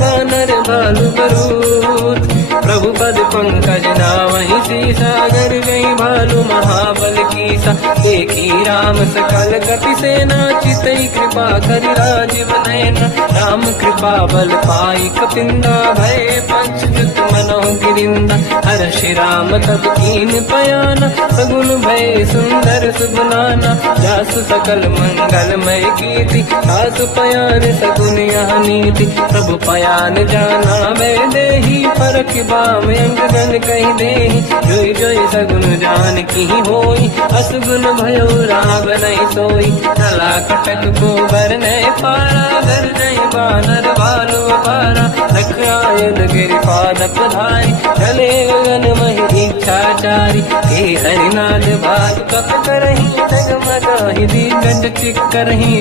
बानर भालु बरूद प्रभु पद पंकज नामहि सीसा गर गई भालु महाबल कीसा एक ही राम सकल कपि सेना चितई कृपा करि राजीव नयना राम कृपा बल पाई कपिंदा भय पंचजुत मनो गिरिंदा हर्षि राम तब कीन पयाना सगुन भय सुंदर सुगुनाना जासु सकल मंगलमय कीर्ति आसु पयान सगुन यह नीति प्रभु पयान जाना मैं देही फरक बाम अंग गन कही देही जोई जोई सगुन जान की होई असगुन भयो राव नहीं सोई चला कटक को बर नहीं पारा घर नहीं बानर भालु पारा लख आयल गिर पाद पधारी चले गगन मही निशाचारी हे हरिनाथ भाग कप करही डगमगाहि दिग्गज चिक्करहि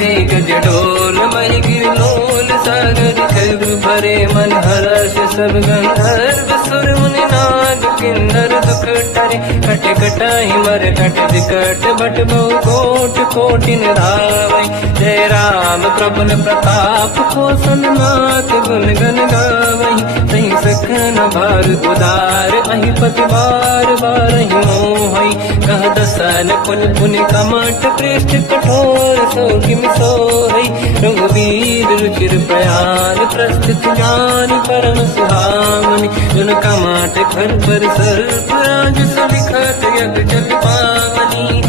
दिग्गज डोल मई गिरलोल सागर खग भरे मन हर्ष सब गंधर्व सुर मुनि नाग किन्नर दुख टरे कट कटाहि मर कट विकट बट बहु कोट कोटि निधावै जय राम प्रबल प्रताप कोसन नाथ गुण गण गावै तहि सखन भार उदार अहि पति बार बारहि मोहै कह दसन कुल पुनि कमठ पृष्ठ कठोर सो किम सोहै रघुवीर रुचिर प्रयाण प्रस्थित ज्ञान परम सुहामनि जुन कमठ खर पर सर्प राज सविखत यग जल पावनी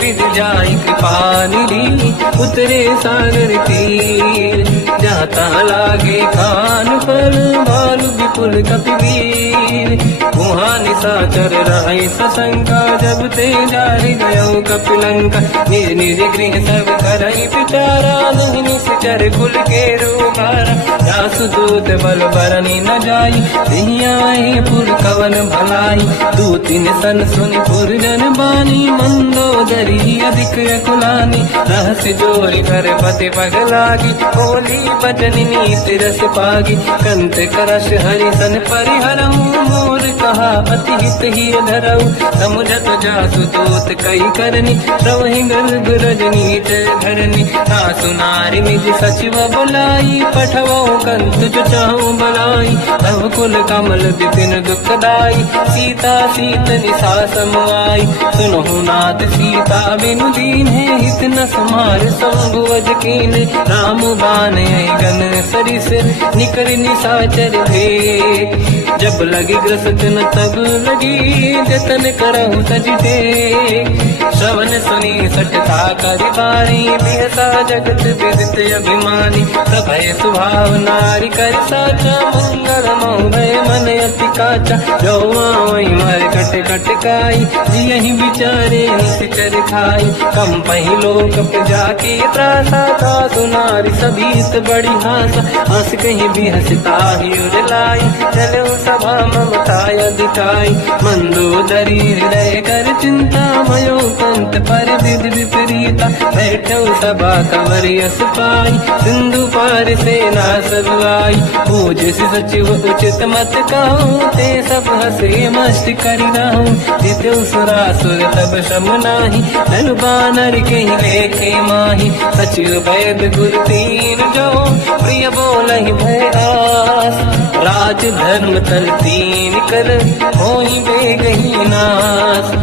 विद जाय कृपा निधि उतरे सागर तीर जाता लागे खान फल भालु विपुल कपिवीर वहाँ निशाचर राय सशंका जब ते जारि गयो कपिलंका निज निज गृह सब करई विचारा नहीं निश्चर कुल के रूपारा जासु दूत बल बरनी न जाई दिहियाए पुर कवन भलाई दूतिन सन सुनि पुर जन बानी मंदोदरी अधिक कुलानी रहस्य जोरी कर पति पगलागी होली बचन नीति रस पागी कंत करश हरि सन परिहरऊ मोर कहा अति हित ही धरऊ समुझत जासु दूत कई करनी श्रवहि गर्भ रजनी धरनी सासु नारी निज सचिव बुलाई पठवो कंत जो चाहू बलाई तब कुल कमल विपिन दुखदाई सीता सीत निशा समाई सुनहु नाथ सीता बिनु दीन है हित न समार संभुवज कीन राम बान गन सरिस निकर निशाचर भेट जब लगी ग्रसत न तब लगी जतन करहु सज टेक श्रवण सुनी सटता करि बारी बिहसा जगत विदित अभिमानी सभय स्वभाव नारी कर साचा मंगल मोहय मन अति काचा जो आवई मर कट कट काई जियहि विचारे निश्चर खाई कम पही लोक प्रजा की त्रासा था सुनारी सभीत बड़ी हासा हंस कहीं भी हंसता ही उड़लाई चलो सभा ममताय दिखाई मंदोदरी हृदय कर चिंता मयो कंत पर विधि विपरीता बैठो सभा कंवर यस पाई सिंधु पार सेना सब आई पूज सचिव उचित मत कहूँ ते सब हंसे मस्त करि रहूं जितु सुरासुर तब शम नाही धनु बानर के लेखे माही सचिव वैद गुरु तीन जो प्रिय बोलहि भय आस राज धर्म तल तीन कर होई बेगही नास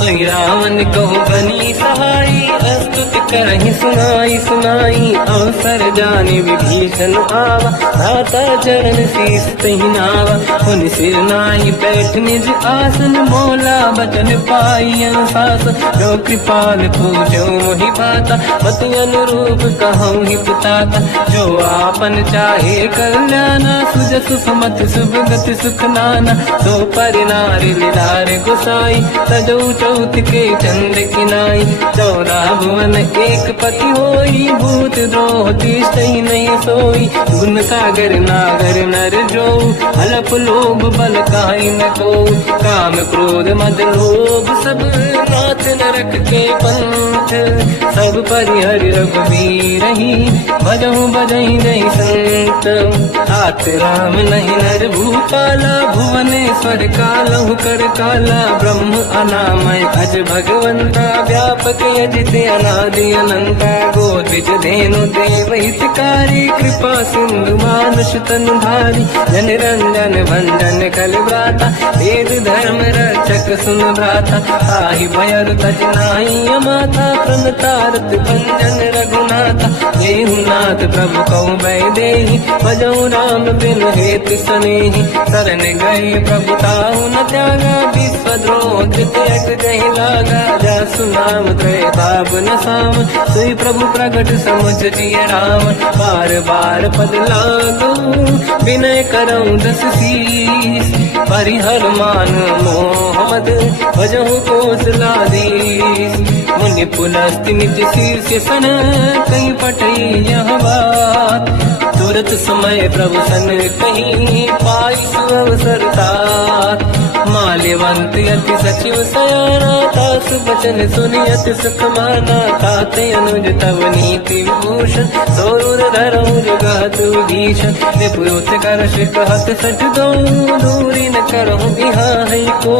सोई रावण कहु बनी सहाई अस्तुत करहि सुनाई सुनाई अवसर जाने विभीषण आवा धाता चरण शीस तहि नावा पुन सिर नाहि बैठ निज आसन मोला बचन पाई अनुशासन जो कृपाल पूजो मोहि पाता पति अनुरूप कहूँ हित ताता जो आपन चाहे कल्याणा सुजस सुमति सुभगति सुख नाना सो पर नारी लीलार गुसाई सजौ चौथ के चंद किनाई 14 भुवन एक पति होई भूत द्रोह तिष्ठई नहीं सोई गुण सागर नागर नर जो हलप लोभ बल काई न को काम क्रोध मद लोभ सब नाथ नरक के पंथ सब परिहरि रघुवीर ही भजहु बजहि नहीं संत हाथ राम नहीं नर भूपाला भुवनेश्वर कालहु कर काला ब्रह्म अनामय अज भगवंता व्यापक यजित अनादि अनंता गोद्विज धेनु देव हितकारी कृपा सिंधु मानुष तनु धारी जन रंजन भंजन कल व्राता वेद धर्म रक्षक सुन भ्राता ताहि भयर तज नाहि अमाथा प्रणतारत भंजन रघुनाथा देहुनाथ प्रभु कौ बै देहि भजौ राम बिन हेतु सनेहि शरण गए प्रभु ताहु न त्यागा विश्वद्रोह कृत्यक जहि लागा जासु नाम त्रयताप न साम सोई प्रभु प्रगट समुझ जिय राम बार बार पद लागू विनय करऊँ 10 शीस परिहर मान मोहम्मद भजहु कौशलाधीश मुनि पुलस्त्य निज शीर्ष सन कहीं पटई यह बात। तुरत समय प्रभु सन कहीं पाई सुअवसर तात। माल्यवंत अति सचिव सयाना तास बचन सुनियत सुख माना। ताते अनुज तव नीति विभूषण सोरुर धरऊ जगत विभीषण। निपुरुत कर कहत सठ दो दूरी न करहु बिहा है को।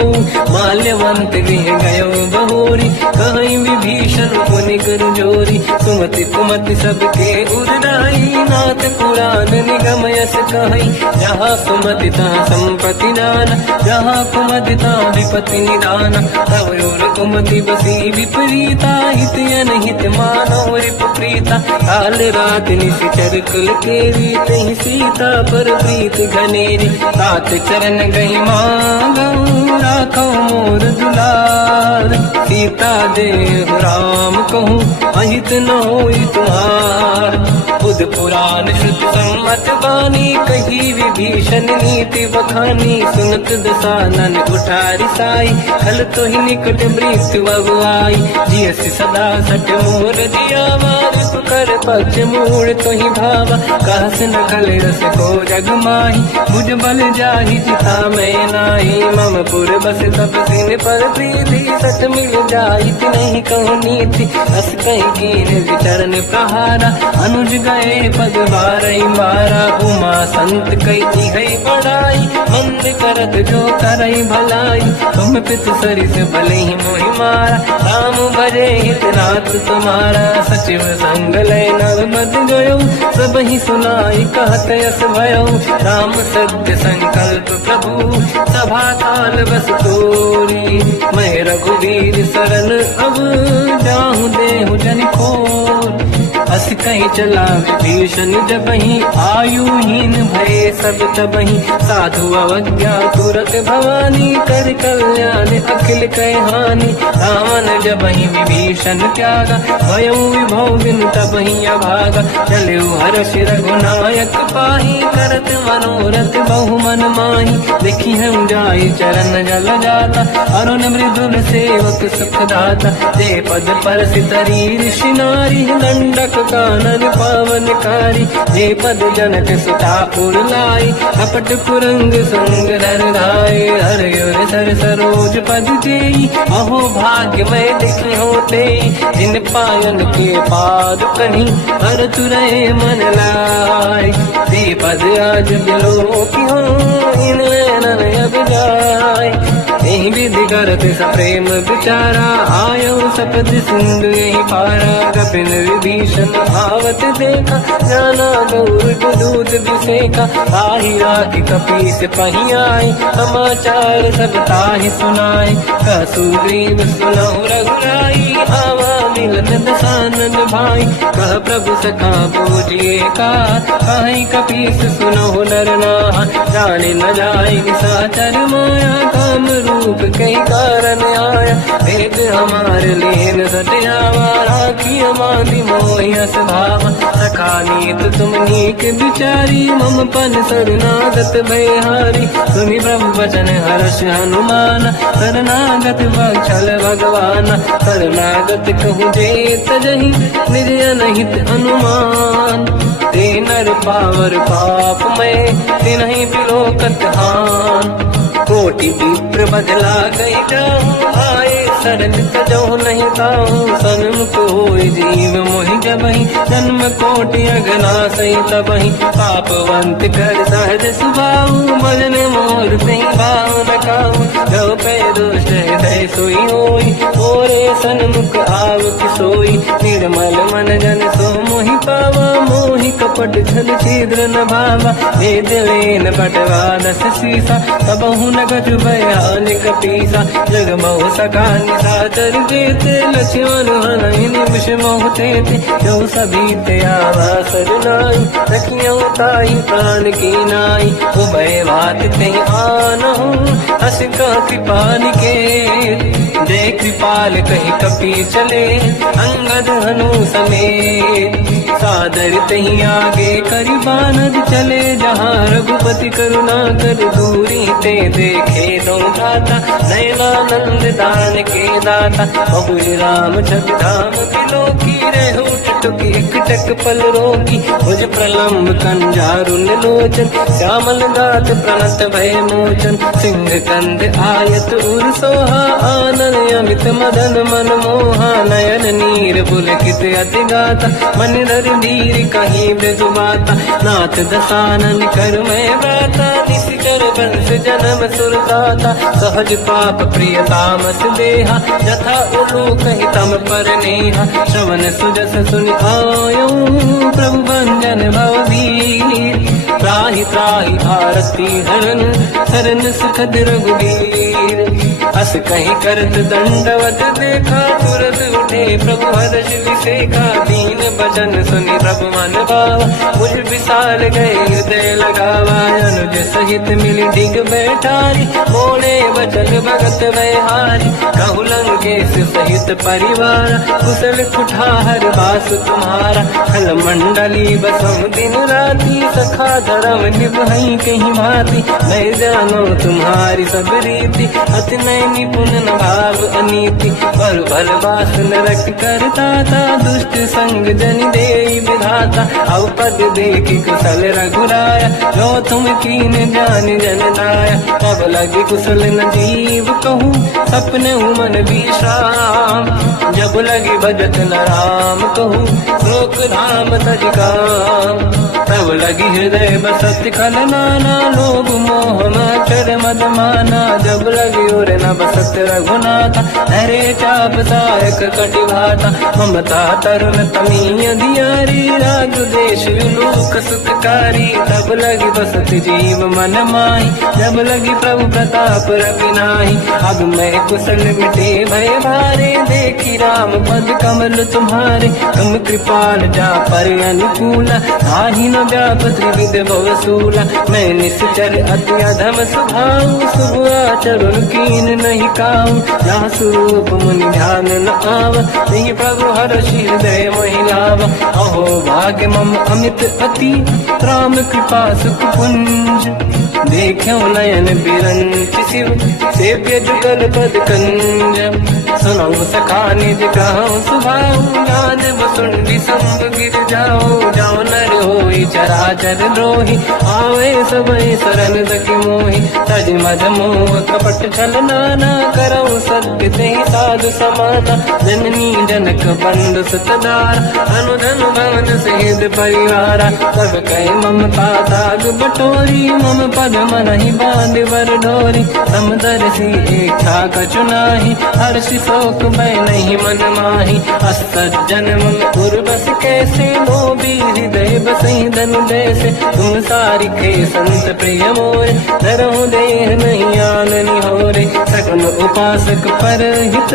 माल्यवंत गृह गयो बहोरी कहीं विभीषण पुनि कर जोरी। सुमति कुमति सबके उदाई नाथ पुराण निगम यस कहीं। जहाँ सुमति तहाँ संपत्ति नाना जहाँ कुमति तहाँ विपत्ति निदाना। तव और कुमति बसी विपरीता हित अनहित मानव रिपुप्रीता। काल रात निशिचर कुल केरी तहि सीता पर प्रीत घनेरी। तात चरण गई मांगऊ राखो मोर दुलार। सीता देहु राम कहूँ अहित न होई तुम्हार। बुध पुराण श्रुत सम्मत बानी कही विभीषण नीति बखानी। सुनत दसानन उठारी साई खल तो ही निकट मृत्यु अब आई। जियस सदा सट मोर जिया मार कर पक्ष मूड़ तो ही भावा। कहस न खल रस को जग माही बुझ बल जाहि जिता मैं नाही। मम पुर बस तब सिन पर प्रीति सत मिल जाई नहीं कहूँ नीति। अस कहीं कीन विचरण प्रहारा अनुज गए पद बारई मारा। उमा संत कई है बड़ाई मंद करत जो करई भलाई। तुम पित सरिस भले ही मोहि मारा राम भजे हितनाथ तुम्हारा। सचिव संग लय नव मत गयो सब ही सुनाई कहत यस भयो। राम सत्य संकल्प प्रभु सभा काल बस तोरी। मैं रघुवीर शरण अब जाहु देहु जन खोर। अस कहीं चला विभीषण जबहि आयुहीन भय सब तबहि। साधु अवज्ञा तुरत भवानी कर कल्याण अखिल कहानी। रावण जबहि विभीषण त्यागा भयउ विभव बिन तबहि अभागा। चलऊ हर्ष रघुनायक पाही करत मनोरथ बहु मन माही। देखी हम जाई चरण जल जाता अरुण मृदुल सेवक सुख दाता। ते पद पर सितरी ऋषि नारी दंडक कानन पावनकारी। जे पद जनक सुता उड़लाई कपट कुरंग संग धर धाय। हर गिर सर सरोज पद जेई अहो भाग्य मैं देखी होते। जिन पायन के पाद कहीं हर तुरय मन लाय। ते पद आज बिलो की हो इन नैनन अब जाय। यही विधि करत सप्रेम विचारा आयो सपद सिंधु यही पारा। कपिन विभीषण आवत देखा जाना गौर दूध विसेका। ताहि राखी कपी से पही आई समाचार सब ताहि सुनाए। कह सुग्रीव सुनहु रघुराई आवा मिलन दसानन भाई। कह प्रभु सखा पूजिए का कहीं कपीस सुनहु नर नाहा। जाने न जाए निशाचर माया काम रूप कई कारण आया। भेद हमारे लेन सटयावा राखी हमारी मोहियस भावा। सखा नीत तुम नीक विचारी मम पन शरणागत भयहारी। सुनि ब्रह्म वचन हर्ष हनुमान शरणागत बक्षल भगवान। शरणागत कहूँ जेत जहि निज अनहित अनुमान। ते नर पावर पाप में ते नहीं बिलोकत हान। कोटि विप्र बदला गई जाऊँ आए शरण तजो नहीं ताऊँ। सन्मुख होय जीव मोहि जबहि जन्म कोटि अगना सही तबहि। पापवंत कर सहज सुभाऊ भजन मोर सही भाव न काऊ। जो पे दुष्ट हृदय सोई होई मोरे सन्मुख आव सोई। निर्मल मन जन सो मोहि पावा मोहि कपट छल छिद्र न भावा। वेद लेन बटवा दस सीसा तबहु न गजु भयान कपीसा। जग बहु सका निशाचर जेते लक्ष्मण हनहि निमिष मोह तेते। जो सभी ते आवा सरनाई सखियों ताई प्राण की नाई। उभय बात ते आनहु अस का कृपा निकेत। जय कृपाल कहीं कपी चले अंगद हनु समेत। सादर तहीं आगे करी बानर चले जहाँ रघुपति करुणा कर दूरी ते देखे दो दाता नयनानंद दान के दाता बहु राम छवि धाम बिलो की रहो टुक एक टक पल रोगी भुज प्रलम्ब कंजारुन लोचन श्यामल दात प्रणत भय मोचन सिंह कंद आयत उर सोहा आनन अमित मदन मन मोहा नयन नीर पुलकित अति गाता मन धर धीर कहीं बेजुबाता नाथ दसानन कर मैं व्राता निशिचर वंश जन्म सुरदाता सहज पाप प्रिय तामस देहा यथा उलोक हितम पर नेहा श्रवण सुजस सुनि आयो प्रभु भंजन भववीर त्राहि त्राहि आरती हरन शरण सुखद रघुवीर अस कहीं करत दंडवत देखा तुरत उठे प्रभु हर्ष विसेखा दीन भजन सुनि प्रभु मन भावा मुझ विसार गए हृदय लगावा अनुज सहित मिली डिग बैठारी बोले बचन भगत व्यहारी कहु लंकेश सहित परिवार कुशल कुठार बास तुम्हारा खल मंडली बसम दिन राती सखा धर्म निभई कहीं भांति मैं जानो तुम्हारी सब रीति अति नय निपुण न भाव अनीति पर भल बास नरक करता था दुष्ट संग जन दे विधाता अब पद देखी कुशल रघुराया जो तुम कीन जान जन दाया तब लगी कुशल न जीव कहूँ सपने मन विश्राम जब लगी भजत न राम कहूँ लोक धाम तज काम तब लगी हृदय बसत खल नाना लोग मोह मकर मद माना जब लगी और न बसत रघुनाथ हरे चाप सायक कटि भाता ममता तरुण तमीय दियारी राग देश विलोक सुखकारी तब लगी बसत जीव मन माही जब लगी प्रभु प्रताप रविनाही अब मैं कुशल मिटे भय भारे देखी राम पद कमल तुम्हारे तुम कृपाल जा पर अनुकूल आही न व्याप त्रिविध भवसूला मैं निश्चर अति अधम स्वभाव शुभ आचरण कीन नहीं काऊ जहाँ स्वरूप मुनि ध्यान न आव नहीं प्रभु हर्षि हृदय महिलाव अहो भाग्य मम अमित अति राम कृपा सुख पुंज देखो नयन बिरंच शिव सेव्य जुगल पद कंज सुनो सखा निज कहूँ सुभाऊ गान बसुंडी संग गिर जाओ जाओ नर होई चराचर द्रोही आवे सबई सरल सखी मोही तज मज मोह कपट छल नाना करऊ सत्य ते साधु समाना जननी जनक बंधु सुतदारा अनुधन भवन सहित परिवारा सब कहे ममता दाग बटोरी मम पद मन ही बांध वर डोरी समदर्शी इच्छा कछु नाही हर्षि शोक भय नहीं मन माही असज्जन मम उर्वस कैसे लोभी हृदय बसई धन जैसे तुम सारी खे संत प्रिय मोरे धरहु देह नहीं आननि होरे सगुन उपासक पर हित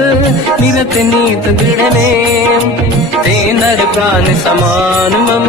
निरत नीत दृढ़ नेम ते नर प्राण समान मम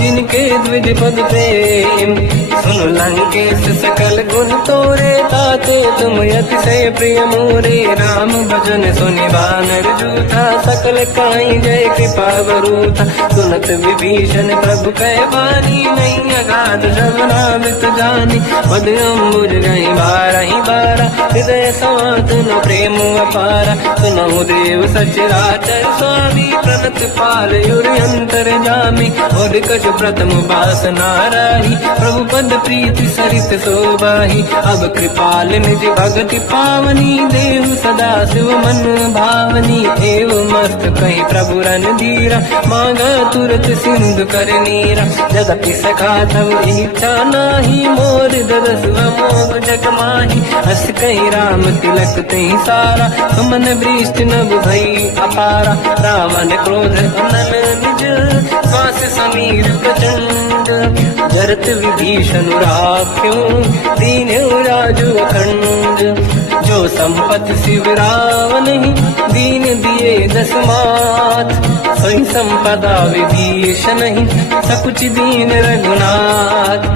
जिनके द्विज पद प्रेम सुन लंकेश सकल गुण तोरे ताते तुम अतिशय प्रिय मोरे राम भजन सुनि बानर जूथा सकल काई जय कृपा वरूथा सुनत विभीषण प्रभु कह बानी नहीं अगाध श्रवणामृत जानी पद अम्बुज गई बारहि बारा हृदय समात न प्रेम अपारा सुनहु देव सचराचर स्वामी प्रणत पाल युरि अंतर जामी और कछ प्रथम बास नाराही प्रभु पद प्रीति सरित शोभाही अब कृपाल निज भगति पावनी देव सदा शिव मन भावनी एव मस्त कही प्रभु रन धीरा मांगा तुरत सिंधु कर नीरा जगति सखा तब इच्छा नाही मोर दरस मोग जग माही हस कही राम तिलक तही सारा सुमन वृष्टि नभ भई अपारा रावण क्रोध अनल निज श्वास समीर प्रचंड जरत विभीषण राख्यो दीन्यो राजु अखंड जो संपत शिव रावण दीन दिए दस मात सोई संपदा विभीषण सकुच दीन रघुनाथ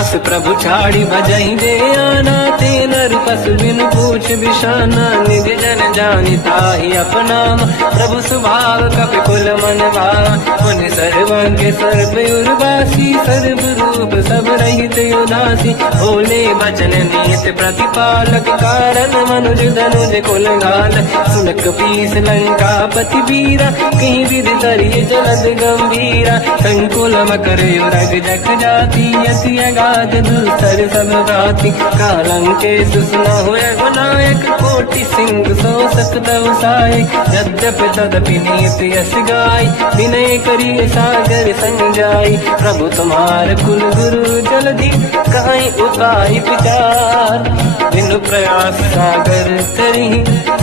अस बस प्रभु छाड़ी भजहि जे आना, ते नर पशु बिनु पूछ बिशाना, निज जन जानि ताहि अपनाम, प्रभु स्वभाव कपि कुल मन भावा, मुनि सर्वज्ञ सर्व उर्वासी, सर्व रूप सब रहित उदासी, भोले बचन नीत प्रतिपालक, कारण मनुज धनुज कुल घाल, सुनक पीस लंका पति वीरा, कहीं विधि तरिय जलद गंभीरा, संकुल मकर युरग जख जाति, अति अगाध दुस्तर सब भाति, कालंके सुसना हुए गुनायक, कोटि सिंह सो सकदव साय, यद्यपि तदपि नीत यश गाय, विनय करिय सागर संग जाय, प्रभु तुम्हार कुल गुरु जलधि, कहीं उपाय विचार, बिनु प्रयास सागर तरी,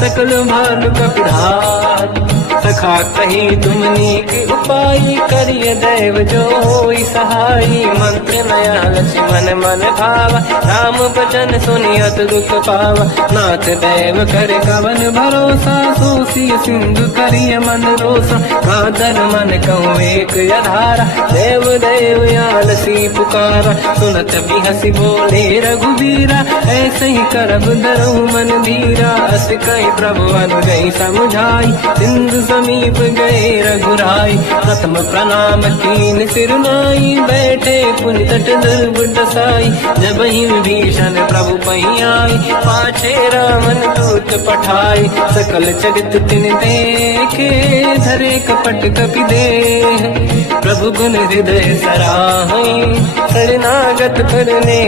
सकल भानु कपिधार, सखा कही तुमनी के उपाय, करिय दैव जो होई सहाई, मंत्र नया लक्ष्मण मन भावा, राम बचन सुनियत दुख पावा, नाथ दैव कर कवन भरोसा, सोसी सिंधु करिय मन रोसा, कादर मन कहूँ एक अधारा, देव देव आलसी पुकारा, सुनत भी हंसी बोले रघुबीरा, ऐसे ही करब दरहु मन धीरा, अस कहीं प्रभु अनुगई समुझाई, सिंधु समीप गए रघुराई, प्रथम प्रणाम कीन सिरनाई, बैठे पुनि तट दुर्ग साई, जब ही विभीषण प्रभु पही आई, पाछे रामन दूत पठाई, सकल चरित तिन देखे, धरे कपट कपि देह, प्रभु गुण हृदय सराहई, शरणागत करने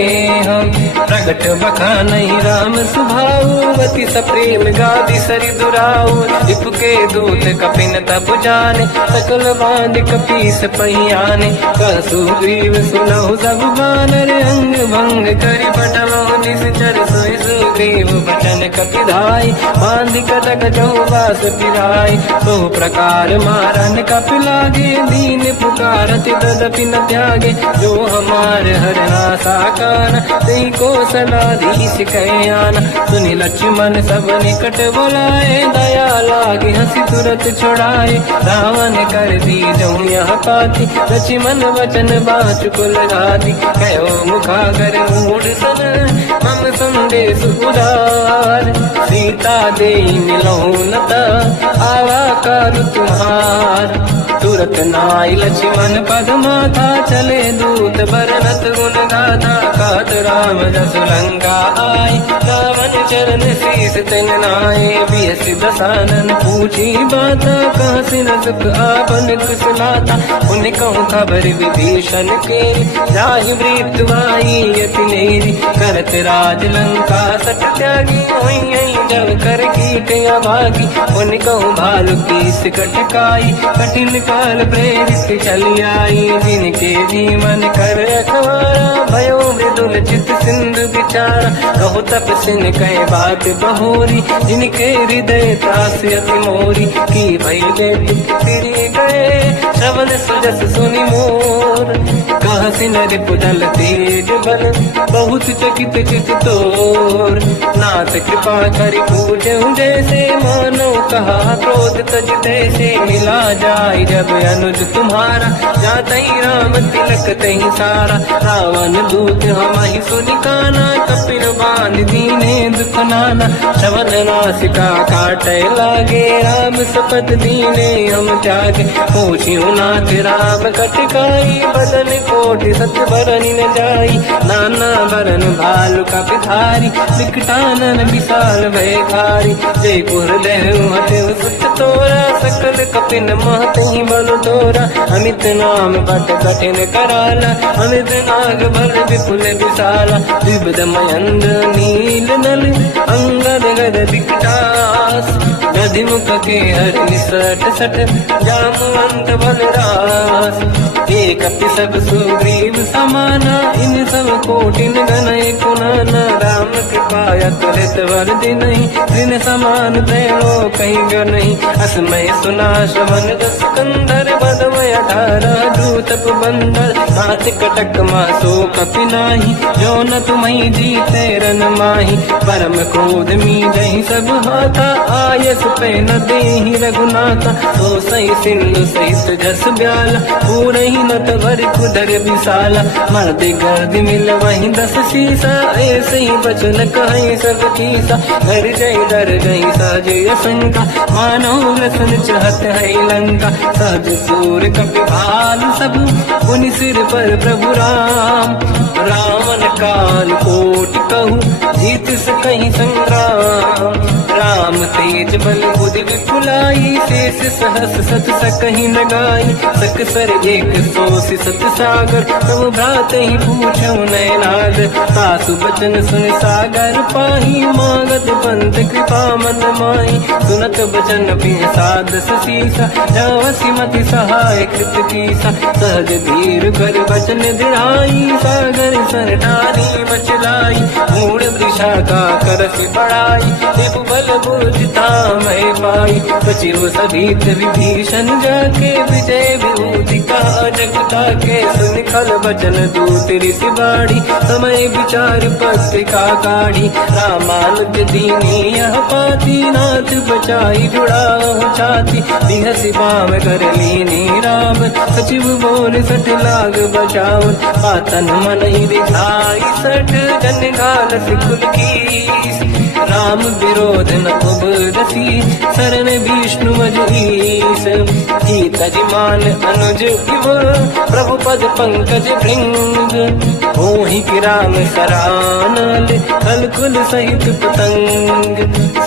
हम, प्रगट बखानहि राम सुभाऊ, अति सप्रेम गादि सरि दुराऊ, रिपुके दूत कपिन तपु जाने, सकल बांध कपीस पहियाने, कहसु ग्रीव सुनहु सब बानर, अंग भंग करि पटमहु निश्चर, सोई सुग्रीव बचन कपि धाई, बांध कटक चौबास पिराई, तो प्रकार मारन कपि लागे, दीन पुकारत तदपि न त्यागे, जो हमार हरना साकान, तेई को सलाधीश कहे आना, सुनि लक्ष्मण सब निकट बुलाए, दया लागे हंसी तुरत छुड़ाए, रावण कर दी जो यह पाती, लक्ष्मण वचन बाच कुल घाती, कहो मुखागर मूढ़ सन, मम संदेश उदार, सीता दे मिलहु नता, आवा काल तुम्हार, तुरत नाई लक्ष्मण पद माथा, चले दूत बरनत गुण गाथा, कहत राम जस लंका आय, रावण चरण शीस तिन नाय, बियस दसानन पूछी बाता, कहसिन सुख आपन कुशलाता, उन कहूँ खबर विभीषण के, जाहि मृत्यु आई यति नेरी, करत राज लंका सट त्यागी, होई जब कर कीट अभागी, उन कहूँ भालु कीस कटकाई, कठिन काल प्रेरित चली आई, जिनके जीवन कर अखबारा, भयो मृदुल चित सिंधु विचारा, कहो तपसिन कहे बात बहोरी, जिनके हृदय त्रास अति मोरी, की भई बेट फिरी गए, श्रवण सुजस सुनि मोर, कहसिन रिपुदल तेज बल, बहुत चकित चित तोर, नाथ कृपा करि पूजहु जैसे, मानो कहा क्रोध तज तैसे, मिला जाय जब अनुज तुम्हारा, जातहि राम तिलक तहि सारा, रावण दूत हमहि सुनि काना, कपिल बांध दीने दुख नाना, श्रवण नासिका काटे लागे, राम सपत दीने हम त्यागे, पूछियो नाथ राम कटकाई, बदन कोटि सत बरनि न जाई, नाना बरन भालु कपि धारी, विकटानन विशाल भय खारी, जयपुर देहु हतेउ सुत तोरा, सकल कपिन महतहि बल तोरा, अमित नाम बट कठिन कराला, अमित नाग बल विपुल विशाला, द्विविध मयंद नील नल, अंगद गद विकटास, गधिमुख के हर निसट सट, जामवंत बलरास, एक कपि सब सुग्रीव समाना, इन सब कोटिन गनय कुनाना, राम कृपा त्वरित वर दिनहि, दिन समान तैलो कहीं गनहि, असमय सुना श्रवण दस कंधर, बदमय 18 दूत बंदर, हाथ कटक मासो कपि नाही, जो न तुम्हि जीते रन माही, परम क्रोध मी जही सब हाथा, आयस पे न देहि रघुनाथा। तो सही सिंधु सहित जस ब्याला, पूरे ही न तवर कुदर विशाला। मर्द गर्द मिल वही 10 शीसा, ऐसे ही बचन कहीं सब कीसा। घर जय दर गई साजे असंका, मानो लसन चाहत है लंका। सहज सूर कपि भाल सब, पुनि सिर पर प्रभु राम। रावण काल कोटि कहूँ, जीत सकहीं संग्राम। राम तेज बल बुद्धि विपुलाई, शेष सहस सत सकहीं लगाई। सकसर एक सोसी सत सागर, तब भ्रात ही पूछो नैनाद। सासु बचन सुन सागर पाही, मांगत पंथ कृपा मन माही। सुनत बचन पिय साध सीसा, जावसी मति सहाय कृत कीसा। सहज धीर कर बचन दृढ़ाई, सागर सर ठारी मचलाई। मूढ़ वृषा का करस बढ़ाई, देव बल बुद्धि मैं पाई। सचिव सहित विभीषण जाके, विजय विभूति का जगता के। सुन खल बचन दूत ऋषि बाड़ी, समय विचार पत्रिका काढ़ी। रामानुज दीनी यह पाती, नाथ बचाई जुड़ा छाती। बिहसी बाम कर लीनी राम, सचिव बोल सठ लाग बचाव। पातन मन ही रिझाई सठ, जन गाल सिकुल की। राम विरोध न उबरसी, शरण विष्णु मजईस। तजमान अनुज इव, प्रभु पद पंकज भृंग। होहि कि राम सरानल, कलकुल सहित पतंग।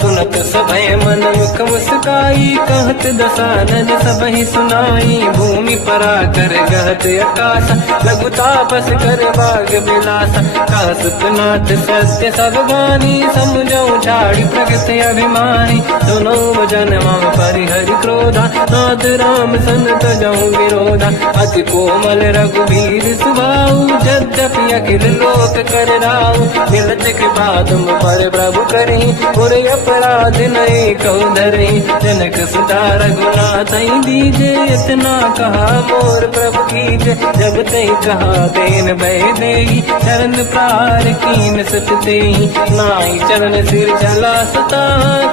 सुनत सभय मन मुख मुस्काई, कहत दसानन सबहि सुनाई। भूमि परा कर गहत आकाशा, लघु तापस कर बाग बिलासा। कासुपनाथ सत्य सब बानी, समझौ झाड़ी प्रगत अभिमानी। दोनों वजन मम परिहरि क्रोधा, नाथ राम सन तजऊ विरोधा। अति कोमल रघुवीर सुभाऊ, यद्यपि अखिल लोक कर राऊ। मिलत कृपा तुम पर प्रभु करहि, पुर अपराध नये कौ धरहि। जनक सुता रघुनाथ दीजे, इतना कहा मोर प्रभु कीजे। जब तहि कहा देन भय देहि, चरण प्रार कीन सत तेहि। नाई चरण सिर चला सता,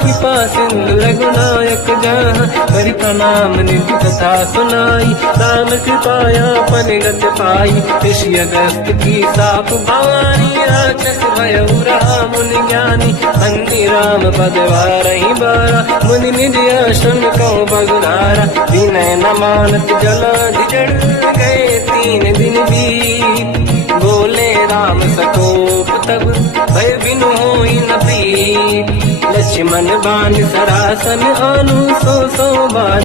कृपा सिंधु रघुनायक जहाँ। करि प्रणाम निधि कथा सुनाई, राम कृपाया परिगत पाई। ऋषि अगस्त की साप भवानी, राक्षस भयउ रहा मुनि ज्ञानी। अंगी राम पद वारहि बारा, मुनि निज आश्रम कहु बगुधारा। विनय न मानत जलाधि जड़, गए 3 दिन बीत। बोले राम सकोप तब, भय बिनु होई न प्रीत। लक्ष्मण बाण सरासन आनु, सो बाण